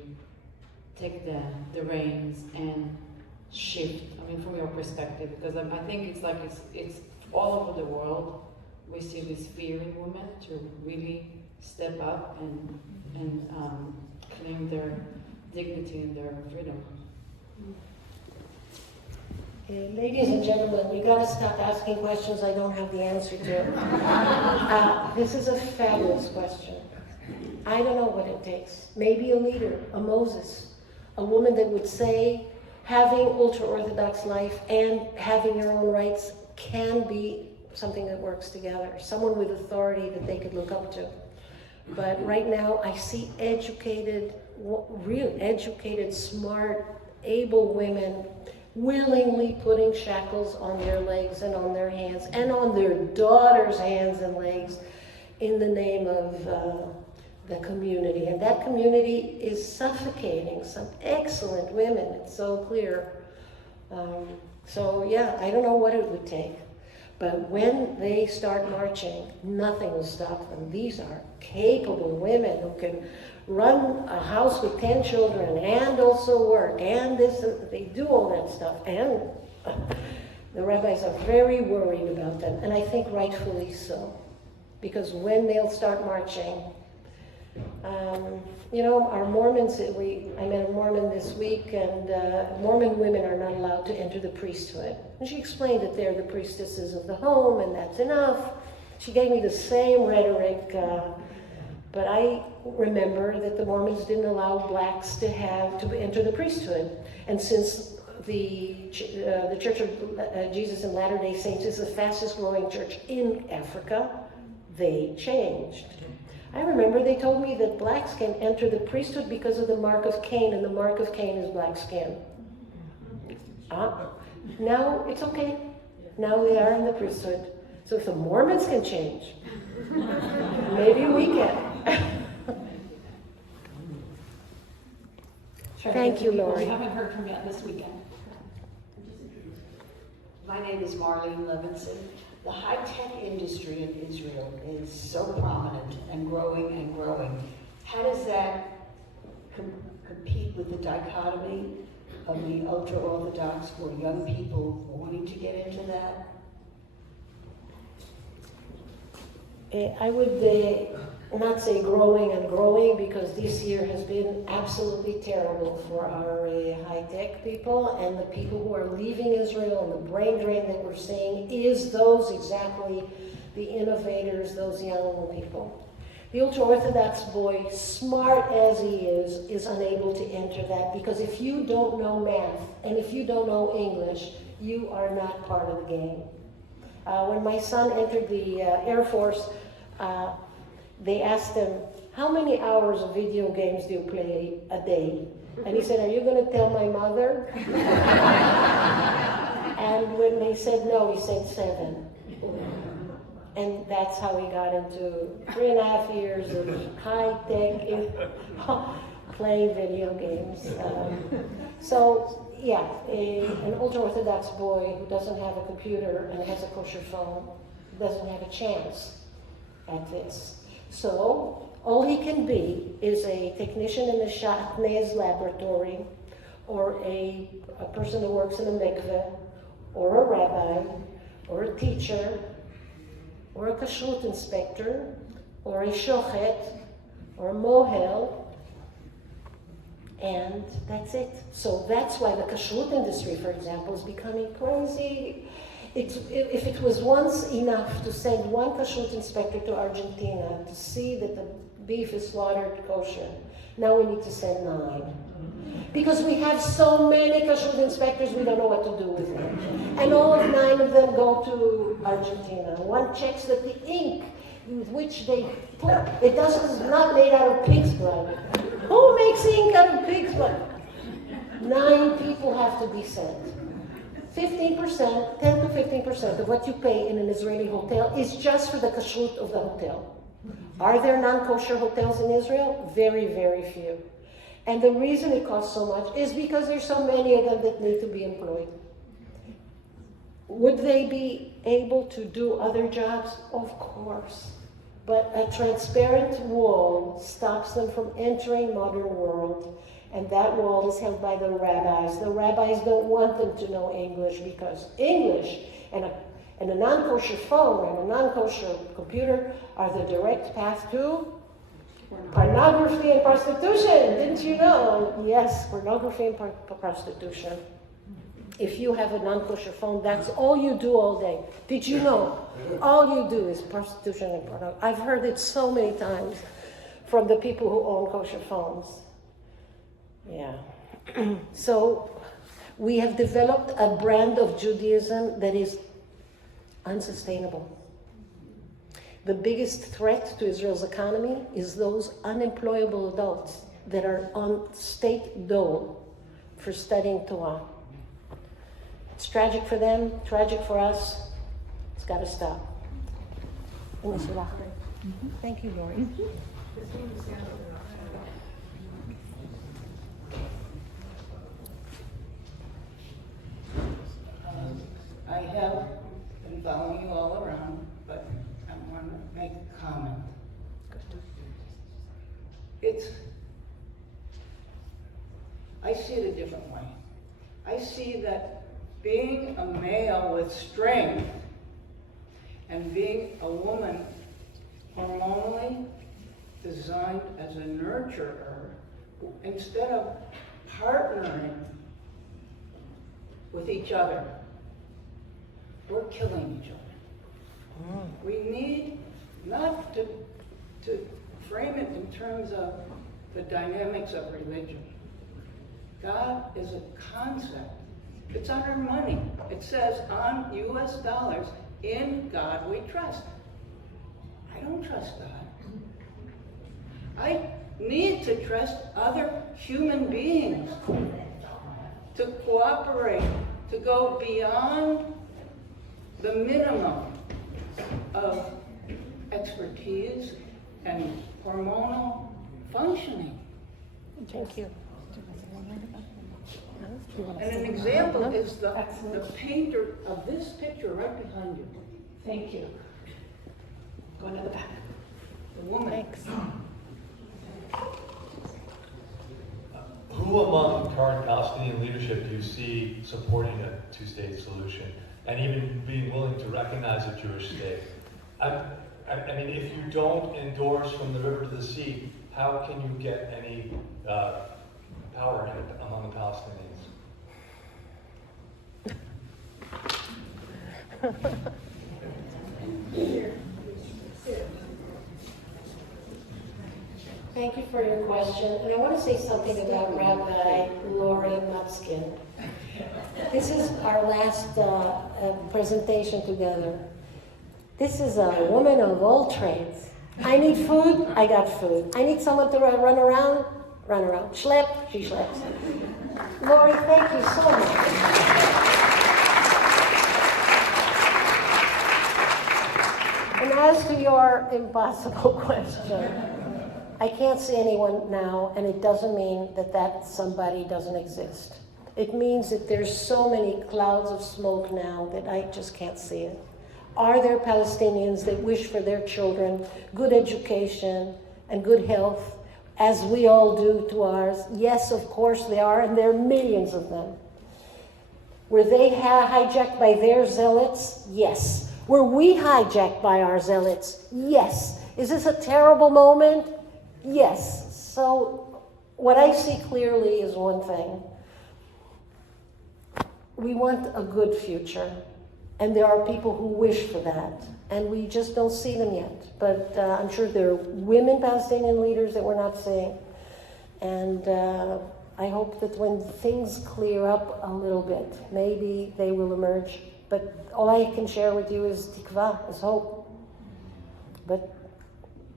take the reins and shift? I mean, from your perspective, because I think it's like it's all over the world. We see this fear in women to really step up and claim their dignity and their freedom. Ladies and gentlemen, you gotta stop asking questions I don't have the answer to. This is a fabulous question. I don't know what it takes. Maybe a leader, a Moses, a woman that would say having ultra-Orthodox life and having your own rights can be something that works together. Someone with authority that they could look up to. But right now I see educated, real educated, smart, able women willingly putting shackles on their legs and on their hands and on their daughters' hands and legs in the name of the community. And that community is suffocating some excellent women. It's so clear. So yeah, I don't know what it would take. But when they start marching, nothing will stop them. These are capable women who can run a house with 10 children and also work and this, and they do all that stuff. And the rabbis are very worried about them, and I think rightfully so. Because when they'll start marching, you know, our Mormons, I met a Mormon this week, and Mormon women are not allowed to enter the priesthood. And she explained that they're the priestesses of the home, and that's enough. She gave me the same rhetoric, But I remember that the Mormons didn't allow blacks to enter the priesthood. And since the Church of Jesus in Latter-day Saints is the fastest growing church in Africa, they changed. I remember they told me that blacks can enter the priesthood because of the mark of Cain, and the mark of Cain is black skin. Now it's okay. Now they are in the priesthood. So if the Mormons can change, maybe we can. Thank you, Lori. We haven't heard from yet this weekend. My name is Marlene Levinson. The high-tech industry in Israel is so prominent and growing. How does that compete with the dichotomy of the ultra-Orthodox or young people wanting to get into that? I would not say growing because this year has been absolutely terrible for our high-tech people, and the people who are leaving Israel, and the brain drain that we're seeing is those exactly the innovators, those young people. The ultra-Orthodox boy, smart as he is unable to enter that, because if you don't know math and if you don't know English, you are not part of the game. When my son entered the Air Force, they asked him, how many hours of video games do you play a day? And he said, are you going to tell my mother? And when they said no, he said 7. And that's how he got into 3.5 years of high-tech playing video games. So yeah, an ultra-Orthodox boy who doesn't have a computer and has a kosher phone doesn't have a chance at this. So all he can be is a technician in the Shatnez laboratory, or a person who works in a mikveh, or a rabbi, or a teacher, or a kashrut inspector, or a shochet, or a mohel, and that's it. So that's why the kashrut industry, for example, is becoming crazy. If it was once enough to send one kashrut inspector to Argentina to see that the beef is slaughtered kosher, now we need to send 9. Because we have so many kashrut inspectors, we don't know what to do with them. And all of 9 of them go to Argentina. One checks that the ink with which they put, it's not made out of pig's blood. Who makes ink out of pig's blood? 9 people have to be sent. 15%, 10 to 15% of what you pay in an Israeli hotel is just for the kashrut of the hotel. Are there non-kosher hotels in Israel? Very, very few. And the reason it costs so much is because there's so many of them that need to be employed. Would they be able to do other jobs? Of course. But a transparent wall stops them from entering modern world. And that wall is held by the rabbis. The rabbis don't want them to know English, because English and a non-kosher phone and a non-kosher computer are the direct path to pornography and prostitution. Didn't you know? Yes, pornography and prostitution. If you have a non-kosher phone, that's all you do all day. Did you know? All you do is prostitution and pornography. I've heard it so many times from the people who own kosher phones. Yeah. So we have developed a brand of Judaism that is unsustainable. The biggest threat to Israel's economy is those unemployable adults that are on state dole for studying Torah. It's tragic for them, tragic for us. It's got to stop. Thank you, Lori. I have been following you all around, but I want to make a comment. I see it a different way. I see that being a male with strength and being a woman hormonally designed as a nurturer, instead of partnering with each other, we're killing each other. We need not to frame it in terms of the dynamics of religion. God is a concept. It's on our money. It says on US dollars, in God we trust. I don't trust God. I need to trust other human beings to cooperate, to go beyond the minimum of expertise and hormonal functioning. Thank you. And an example is the painter of this picture right behind you, Thank you. Going to the back. the woman. Thanks. Who among current Palestinian leadership do you see supporting a two-state solution and even being willing to recognize a Jewish state? I mean, if you don't endorse from the river to the sea, how can you get any power among the Palestinians? Thank you for your question. And I want to say something about Rabbi Lori Mutskin. This is our last presentation together. This is a woman of all trades. I need food, I got food. I need someone to run around. Schlep, she schleps. Lori, thank you so much. And as to your impossible question, I can't see anyone now, and it doesn't mean that that somebody doesn't exist. It means that there's so many clouds of smoke now that I just can't see it. Are there Palestinians that wish for their children good education and good health, as we all do to ours? Yes, of course there are, and there are millions of them. Were they hijacked by their zealots? Yes. Were we hijacked by our zealots? Yes. Is this a terrible moment? Yes. So what I see clearly is one thing. We want a good future, and there are people who wish for that, and we just don't see them yet. But I'm sure there are women Palestinian leaders that we're not seeing, and I hope that when things clear up a little bit, maybe they will emerge. But all I can share with you is tikva, is hope. But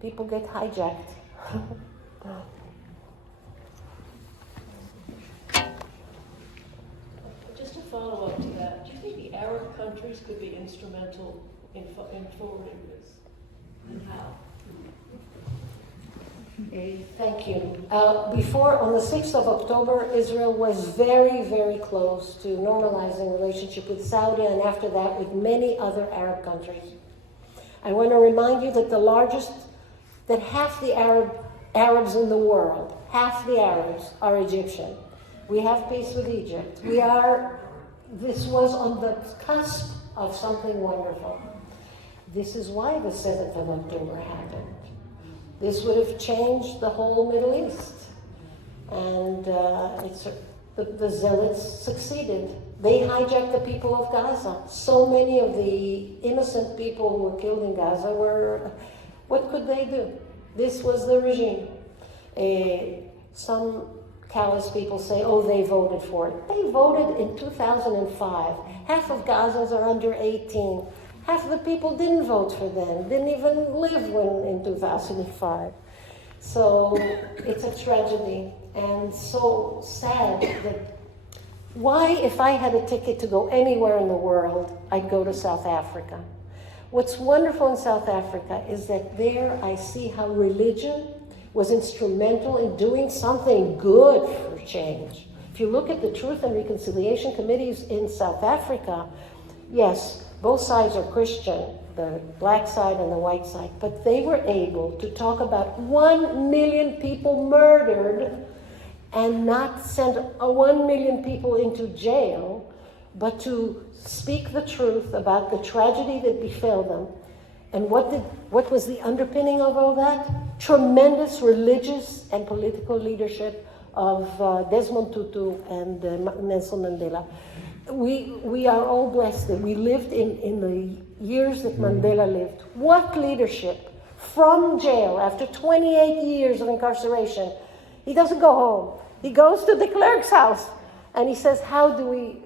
people get hijacked. Just to follow up to that, do you think the Arab countries could be instrumental in forwarding this? And how? Thank you. Before, on the 6th of October, Israel was very, very close to normalizing relationship with Saudi, and after that with many other Arab countries. I want to remind you that half the Arabs in the world, half the Arabs are Egyptian. We have peace with Egypt. This was on the cusp of something wonderful. This is why the 7th of October happened. This would have changed the whole Middle East. And the zealots succeeded. They hijacked the people of Gaza. So many of the innocent people who were killed in Gaza what could they do? This was the regime. Some callous people say, oh, they voted for it. They voted in 2005. Half of Gazans are under 18. Half of the people didn't vote for them, didn't even live in 2005. So it's a tragedy, and so sad that why, if I had a ticket to go anywhere in the world, I'd go to South Africa. What's wonderful in South Africa is that there I see how religion was instrumental in doing something good for change. If you look at the Truth and Reconciliation Committees in South Africa, yes, both sides are Christian, the black side and the white side, but they were able to talk about 1 million people murdered and not send 1 million people into jail, but to speak the truth about the tragedy that befell them. And what was the underpinning of all that? Tremendous religious and political leadership of Desmond Tutu and Nelson Mandela. We are all blessed that we lived in the years that Mandela lived. What leadership from jail after 28 years of incarceration. He doesn't go home. He goes to the clerk's house and he says, how do we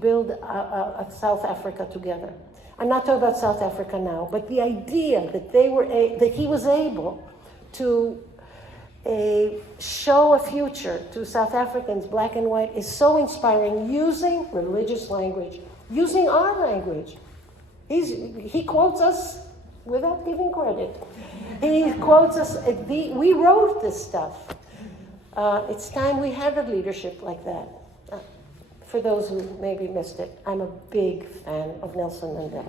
build a South Africa together? I'm not talking about South Africa now, but the idea that that he was able to show a future to South Africans, black and white, is so inspiring, using religious language, using our language. He quotes us without giving credit. He quotes us, we wrote this stuff. It's time we had a leadership like that. For those who maybe missed it, I'm a big fan of Nelson Mandela.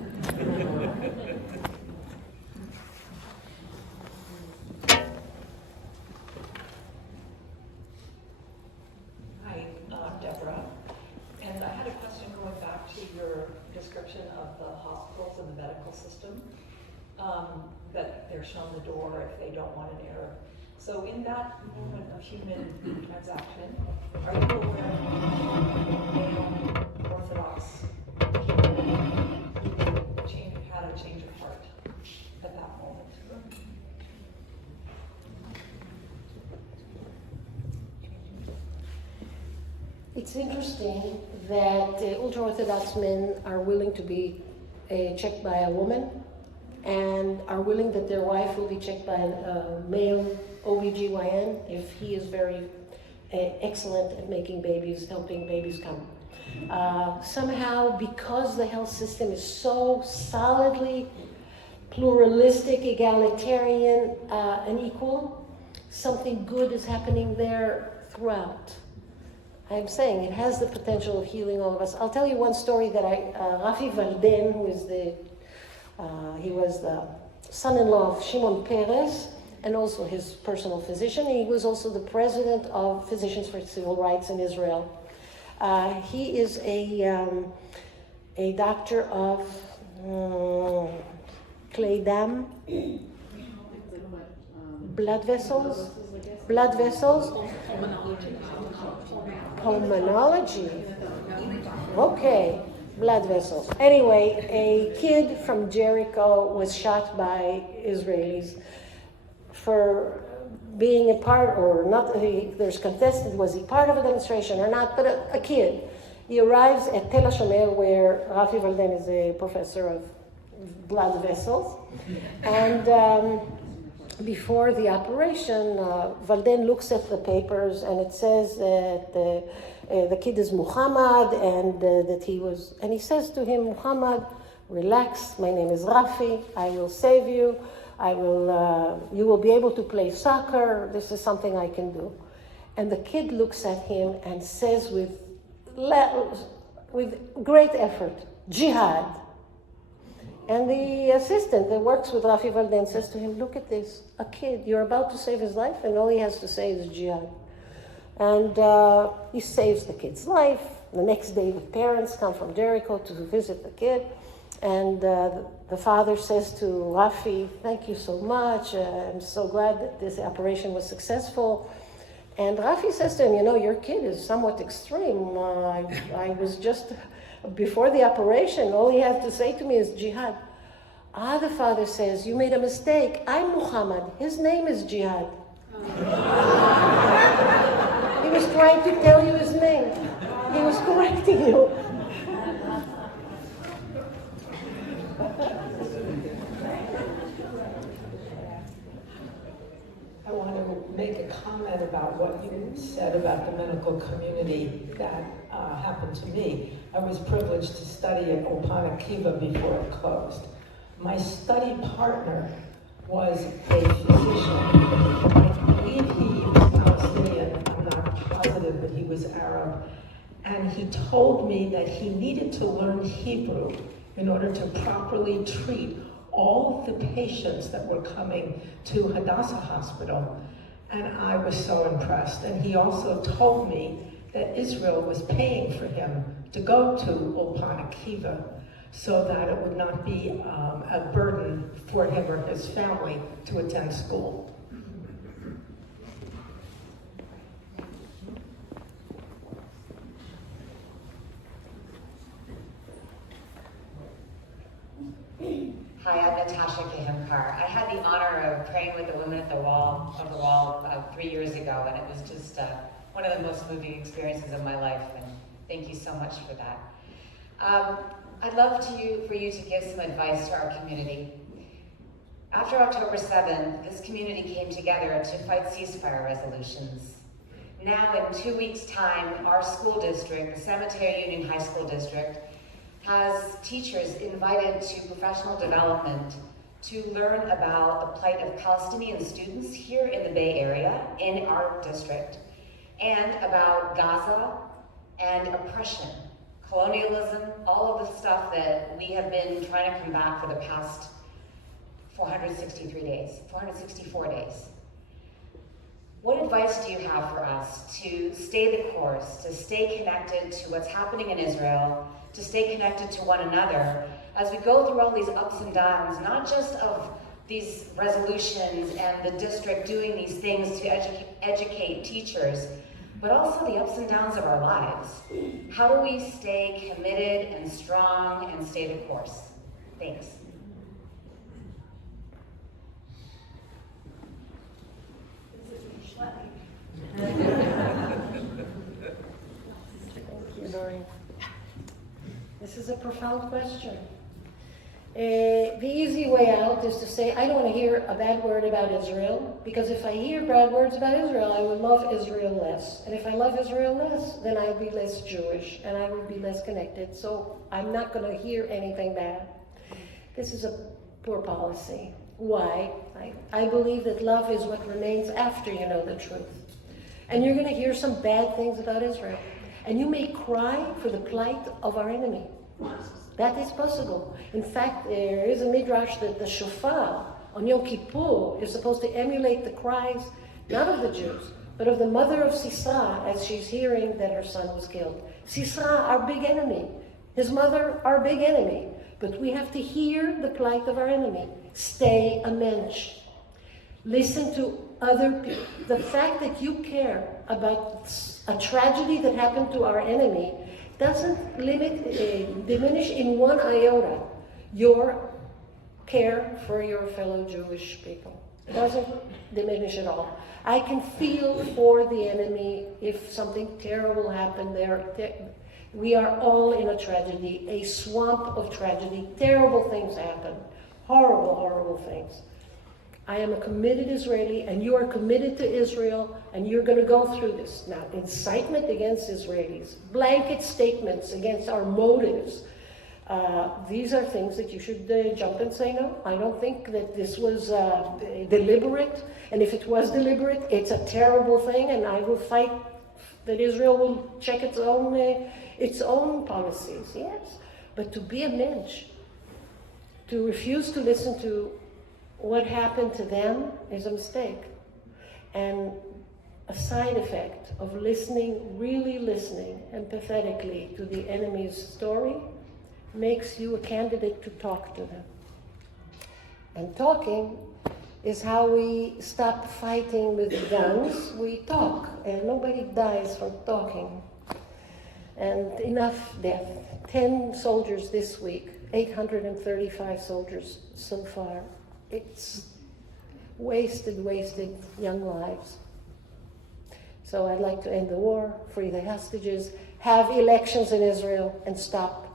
Hi, Deborah. And I had a question going back to your description of the hospitals and the medical system, that they're shown the door if they don't want an error. So in that moment of human transaction, are you aware of male Orthodox people had a change of heart at that moment? It's interesting that ultra-Orthodox men are willing to be checked by a woman and are willing that their wife will be checked by a male OBGYN if he is very excellent at making babies, helping babies come. Somehow, because the health system is so solidly pluralistic, egalitarian, and equal, something good is happening there throughout. I'm saying it has the potential of healing all of us. I'll tell you one story that Rafi Valden, who is he was the son-in-law of Shimon Peres, and also his personal physician. He was also the president of Physicians for Civil Rights in Israel. He is a doctor of clay dam, blood vessels, pulmonology. Okay, blood vessels. Anyway, a kid from Jericho was shot by Israelis for being a part, or not, there's contested, was he part of a demonstration or not, but a kid. He arrives at Tel HaShomer, where Rafi Valden is a professor of blood vessels. And before the operation, Valden looks at the papers and it says that the kid is Muhammad and that and he says to him, Muhammad, relax, my name is Rafi, I will save you. You will be able to play soccer. This is something I can do. And the kid looks at him and says with great effort, jihad. And the assistant that works with Rafi Valden says to him, look at this, a kid, you're about to save his life and all he has to say is jihad. And he saves the kid's life. The next day the parents come from Jericho to visit the kid. And the father says to Rafi, thank you so much. I'm so glad that this operation was successful. And Rafi says to him, you know, your kid is somewhat extreme. I was just, before the operation, all he had to say to me is jihad. The father says, you made a mistake. I'm Muhammad. His name is Jihad. He was trying to tell you his name. He was correcting you. I want to make a comment about what you said about the medical community that happened to me. I was privileged to study at Ulpan Akiva before it closed. My study partner was a physician. I believe he was Palestinian, I'm not positive, but he was Arab. And he told me that he needed to learn Hebrew in order to properly treat all of the patients that were coming to Hadassah Hospital. And I was so impressed. And he also told me that Israel was paying for him to go to Ulpan Akiva so that it would not be a burden for him or his family to attend school. Hi, I'm Natasha Cahem part. I had the honor of praying with the women at the wall about 3 years ago, and it was just one of the most moving experiences of my life, and thank you so much for that. I'd love for you to give some advice to our community. After October 7th, this community came together to fight ceasefire resolutions. Now, in 2 weeks' time, our school district, the Cemetery Union High School District, has teachers invited to professional development to learn about the plight of Palestinian students here in the Bay Area, in our district, and about Gaza and oppression, colonialism, all of the stuff that we have been trying to combat for the past 464 days. What advice do you have for us to stay the course, to stay connected to what's happening in Israel, to stay connected to one another as we go through all these ups and downs, not just of these resolutions and the district doing these things to educate teachers, but also the ups and downs of our lives? How do we stay committed and strong and stay the course? Thanks. Thank you, Doreen. This is a profound question. The easy way out is to say, I don't want to hear a bad word about Israel, because if I hear bad words about Israel, I will love Israel less. And if I love Israel less, then I will be less Jewish, and I will be less connected. So I'm not going to hear anything bad. This is a poor policy. Why? I believe that love is what remains after you know the truth. And you're going to hear some bad things about Israel. And you may cry for the plight of our enemy. That is possible. In fact, there is a midrash that the shofar on Yom Kippur is supposed to emulate the cries, not of the Jews, but of the mother of Sisera as she's hearing that her son was killed. Sisera, our big enemy. His mother, our big enemy. But we have to hear the plight of our enemy. Stay a mensch. Listen to other people. The fact that you care about a tragedy that happened to our enemy doesn't diminish in one iota your care for your fellow Jewish people. It doesn't diminish at all. I can feel for the enemy if something terrible happened there. We are all in a tragedy, a swamp of tragedy. Terrible things happen. Horrible, horrible things. I am a committed Israeli, and you are committed to Israel, and you're going to go through this. Now, incitement against Israelis, blanket statements against our motives, these are things that you should jump and say no. I don't think that this was deliberate, and if it was deliberate, it's a terrible thing, and I will fight that Israel will check its own policies, yes. But to be a mensch, to refuse to listen to what happened to them is a mistake. And a side effect of listening, really listening empathetically to the enemy's story makes you a candidate to talk to them. And talking is how we stop fighting with guns. We talk, and nobody dies from talking. And enough death. 10 soldiers this week, 835 soldiers so far. It's wasted young lives. So I'd like to end the war, free the hostages, have elections in Israel, and stop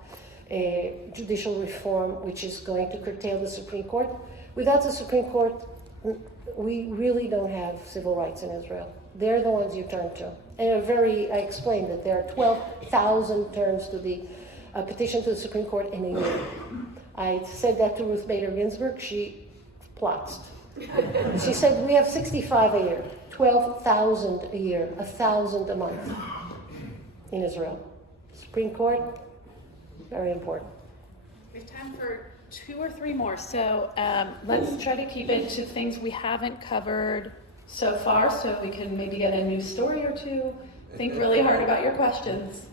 judicial reform, which is going to curtail the Supreme Court. Without the Supreme Court, we really don't have civil rights in Israel. They're the ones you turn to. And I explained that there are 12,000 turns to the petition to the Supreme Court in a year. I said that to Ruth Bader Ginsburg. She plots. She said, we have 65 a year, 12,000 a year, 1,000 a month in Israel. Supreme Court, very important. We have time for 2 or 3 more, so let's try to keep it to things we haven't covered so far, so we can maybe get a new story or two. Think really hard about your questions.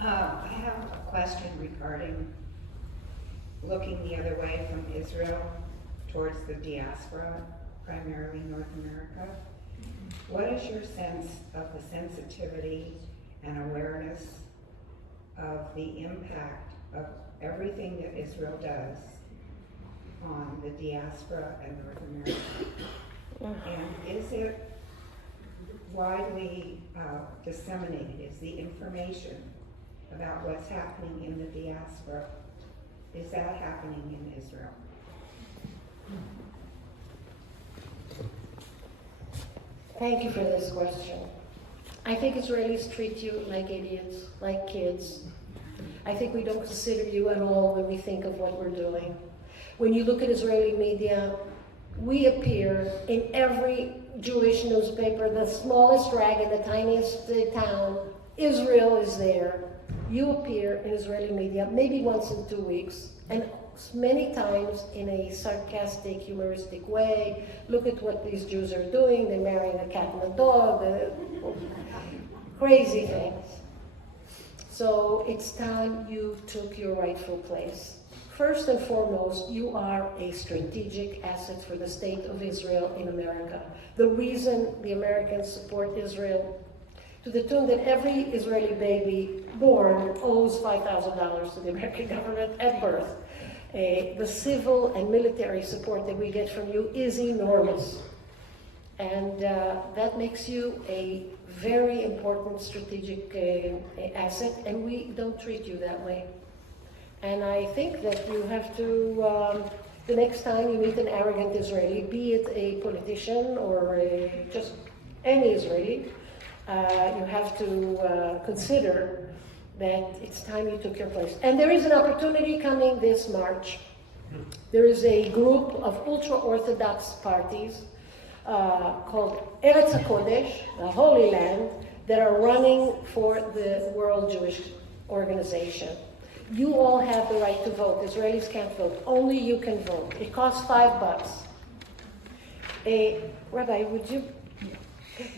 I have a question regarding looking the other way from Israel towards the diaspora, primarily North America. What is your sense of the sensitivity and awareness of the impact of everything that Israel does on the diaspora and North America? And is it widely disseminated? Is the information about what's happening in the diaspora, is that happening in Israel? Thank you for this question. I think Israelis treat you like idiots, like kids. I think we don't consider you at all when we think of what we're doing. When you look at Israeli media, we appear in every Jewish newspaper, the smallest rag in the tiniest town. Israel is there. You appear in Israeli media maybe once in 2 weeks, and many times in a sarcastic, humoristic way. Look at what these Jews are doing. They're marrying a cat and a dog. Crazy things. So it's time you took your rightful place. First and foremost, you are a strategic asset for the state of Israel in America. The reason the Americans support Israel, to the tune that every Israeli baby born owes $5,000 to the American government at birth. The civil and military support that we get from you is enormous. And that makes you a very important strategic asset, and we don't treat you that way. And I think that you have to, the next time you meet an arrogant Israeli, be it a politician or just any Israeli, you have to consider that it's time you took your place. And there is an opportunity coming this March. There is a group of ultra-Orthodox parties called Eretz HaKodesh, the Holy Land, that are running for the World Jewish Organization. You all have the right to vote. Israelis can't vote. Only you can vote. It costs $5. Rabbi, would you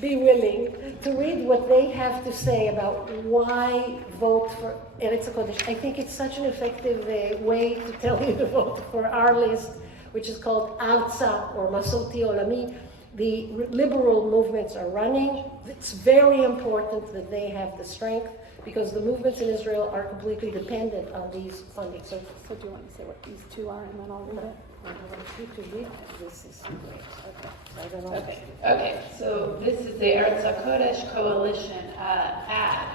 be willing to read what they have to say about why vote for Eretz HaKodesh? I think it's such an effective way to tell you to vote for our list, which is called Arza or Masoti Olami. The liberal movements are running. It's very important that they have the strength because the movements in Israel are completely dependent on these funding. So do you want to say what these two are, and then I'll read it? I want you to read it. This is great. Okay. I don't know. Okay, so this is the Eretz HaKodesh Coalition ad.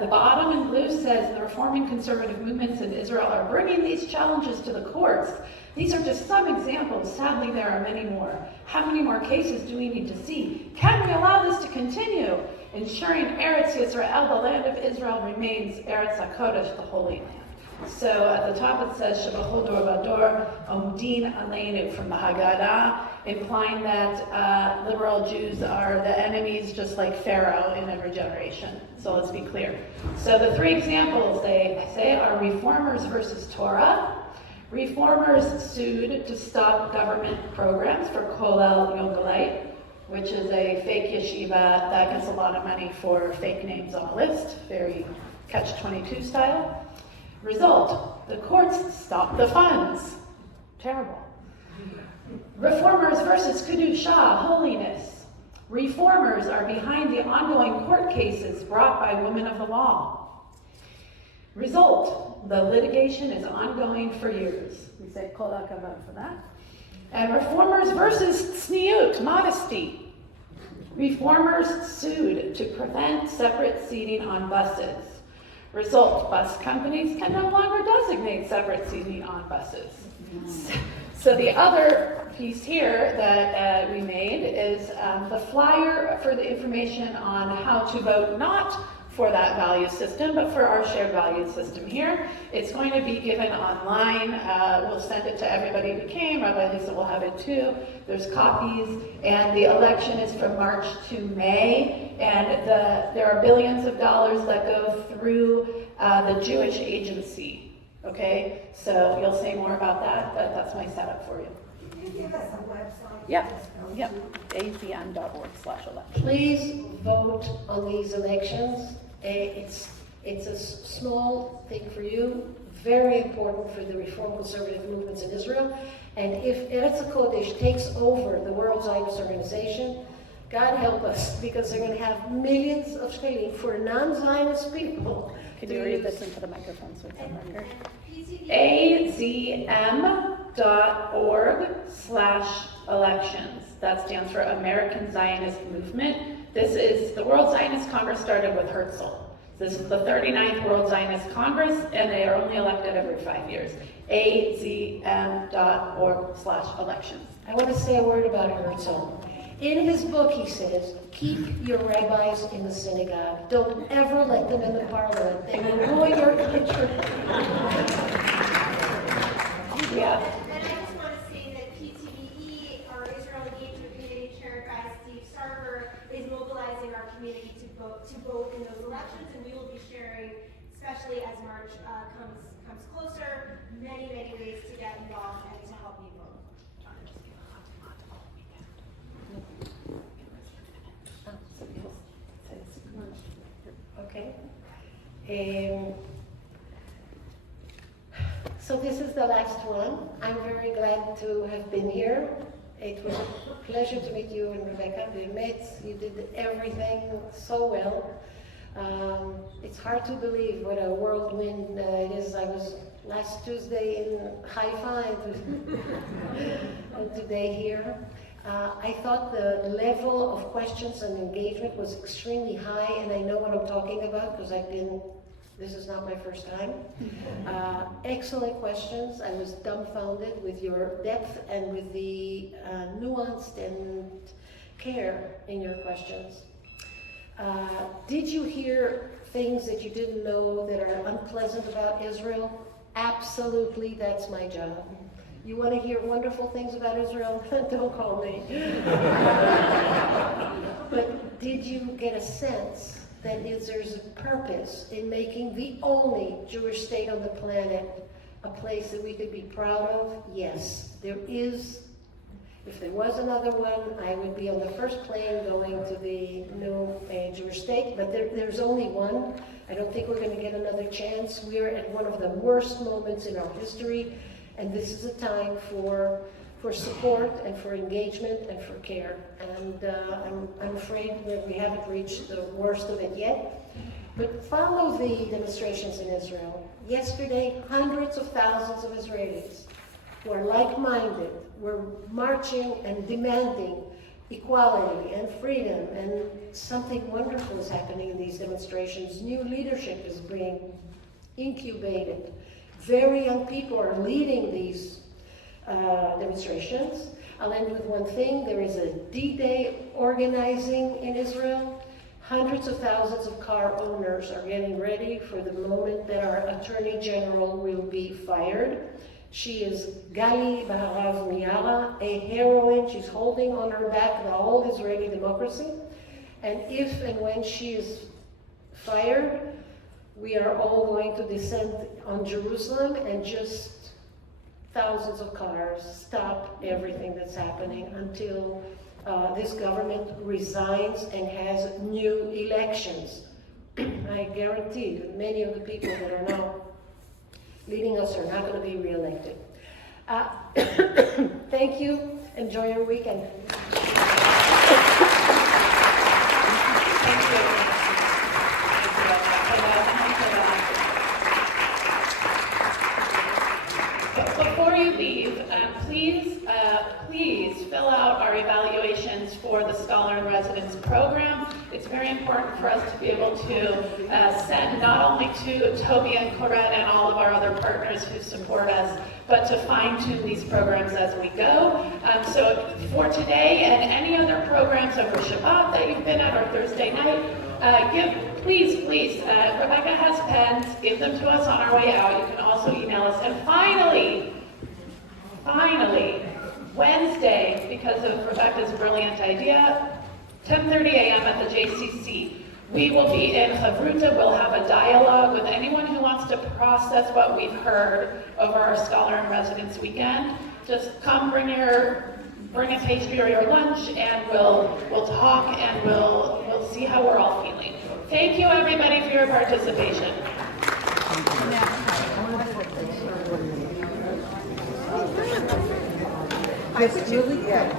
The bottom in blue says the reforming conservative movements in Israel are bringing these challenges to the courts. These are just some examples. Sadly, there are many more. How many more cases do we need to see? Can we allow this to continue? Ensuring Eretz Yisrael, the land of Israel, remains Eretz HaKodesh, the Holy Land. So at the top it says, Shebachol Dor Vador, Omdin Aleinu from the Haggadah, implying that liberal Jews are the enemies just like Pharaoh in every generation. So let's be clear. So the three examples they say are reformers versus Torah. Reformers sued to stop government programs for Kolel Yom Galeit, which is a fake yeshiva that gets a lot of money for fake names on a list, very Catch-22 style. Result, the courts stop the funds. Terrible. Reformers versus Kedusha, holiness. Reformers are behind the ongoing court cases brought by women of the law. Result, the litigation is ongoing for years. We say kol hakavod for that. And reformers versus tzniut, modesty. Reformers sued to prevent separate seating on buses. Result, bus companies can no longer designate separate seating on buses. So the other piece here that we made is the flyer for the information on how to vote not for that value system, but for our shared value system here. It's going to be given online. We'll send it to everybody who came. Rabbi Lisa will have it too. There's copies, and the election is from March to May, and there are billions of dollars that go through the Jewish Agency. Okay, so you'll say more about that, but that's my setup for you. Can you give us a website? Yep, azn.org/election. Please vote on these elections. It's a small thing for you, very important for the reform conservative movements in Israel. And if Eretz HaKodesh takes over the World Zionist Organization, God help us, because they're going to have millions of shkelim for non-Zionist people. Can you read this into the microphone so it's on record? azm.org/elections. That stands for American Zionist Movement. This is, the World Zionist Congress started with Herzl. This is the 39th World Zionist Congress, and they are only elected every 5 years. azm.org/elections. I want to say a word about Herzl. In his book, he says, keep your rabbis in the synagogue. Don't ever let them in the parliament. They will ruin your country. Yeah. And I just want to say that PTVE, our Israel Engagement Committee chaired by Steve Sarver, is mobilizing our community to vote in those elections, and we will be sharing, especially as March comes closer, many ways to get involved and to help you vote. Okay. So this is the last one. I'm very glad to have been here. It was a pleasure to meet you and Rebecca. We met. You did everything so well. It's hard to believe what a whirlwind it is. I was last Tuesday in Haifa and today here. I thought the level of questions and engagement was extremely high, and I know what I'm talking about because this is not my first time. Excellent questions. I was dumbfounded with your depth and with the nuanced and care in your questions. Did you hear things that you didn't know that are unpleasant about Israel? Absolutely, that's my job. You want to hear wonderful things about Israel? Don't call me. But did you get a sense that there's a purpose in making the only Jewish state on the planet a place that we could be proud of? Yes, there is. If there was another one, I would be on the first plane going to the new Jewish state, but there's only one. I don't think we're going to get another chance. We're at one of the worst moments in our history, and this is a time for support and for engagement and for care. And I'm afraid that we haven't reached the worst of it yet. But follow the demonstrations in Israel. Yesterday, hundreds of thousands of Israelis who are like-minded were marching and demanding equality and freedom, and something wonderful is happening in these demonstrations. New leadership is being incubated. Very young people are leading these demonstrations. I'll end with one thing. There is a D-Day organizing in Israel. Hundreds of thousands of car owners are getting ready for the moment that our Attorney General will be fired. She is Gali Baharav Miara, a heroine. She's holding on her back the whole Israeli democracy. And if and when she is fired, we are all going to descend on Jerusalem and just thousands of cars stop everything that's happening until this government resigns and has new elections. I guarantee that many of the people that are now leading us are not going to be reelected. Thank you. Enjoy your weekend. Before you leave, please fill out our evaluations for the Scholar in Residence program. It's very important for us to be able to send not only to Toby and Corette and all of our other partners who support us, but to fine-tune these programs as we go. So for today and any other programs over Shabbat that you've been at or Thursday night, please, Rebecca has pens, give them to us on our way out. You can also email us. And finally, Wednesday, because of Rebecca's brilliant idea, 10:30 a.m. at the JCC. We will be in Chavruta. We'll have a dialogue with anyone who wants to process what we've heard over our Scholar in Residence weekend. Just come, bring a pastry or your lunch, and we'll talk and we'll see how we're all feeling. Thank you, everybody, for your participation. It's really good.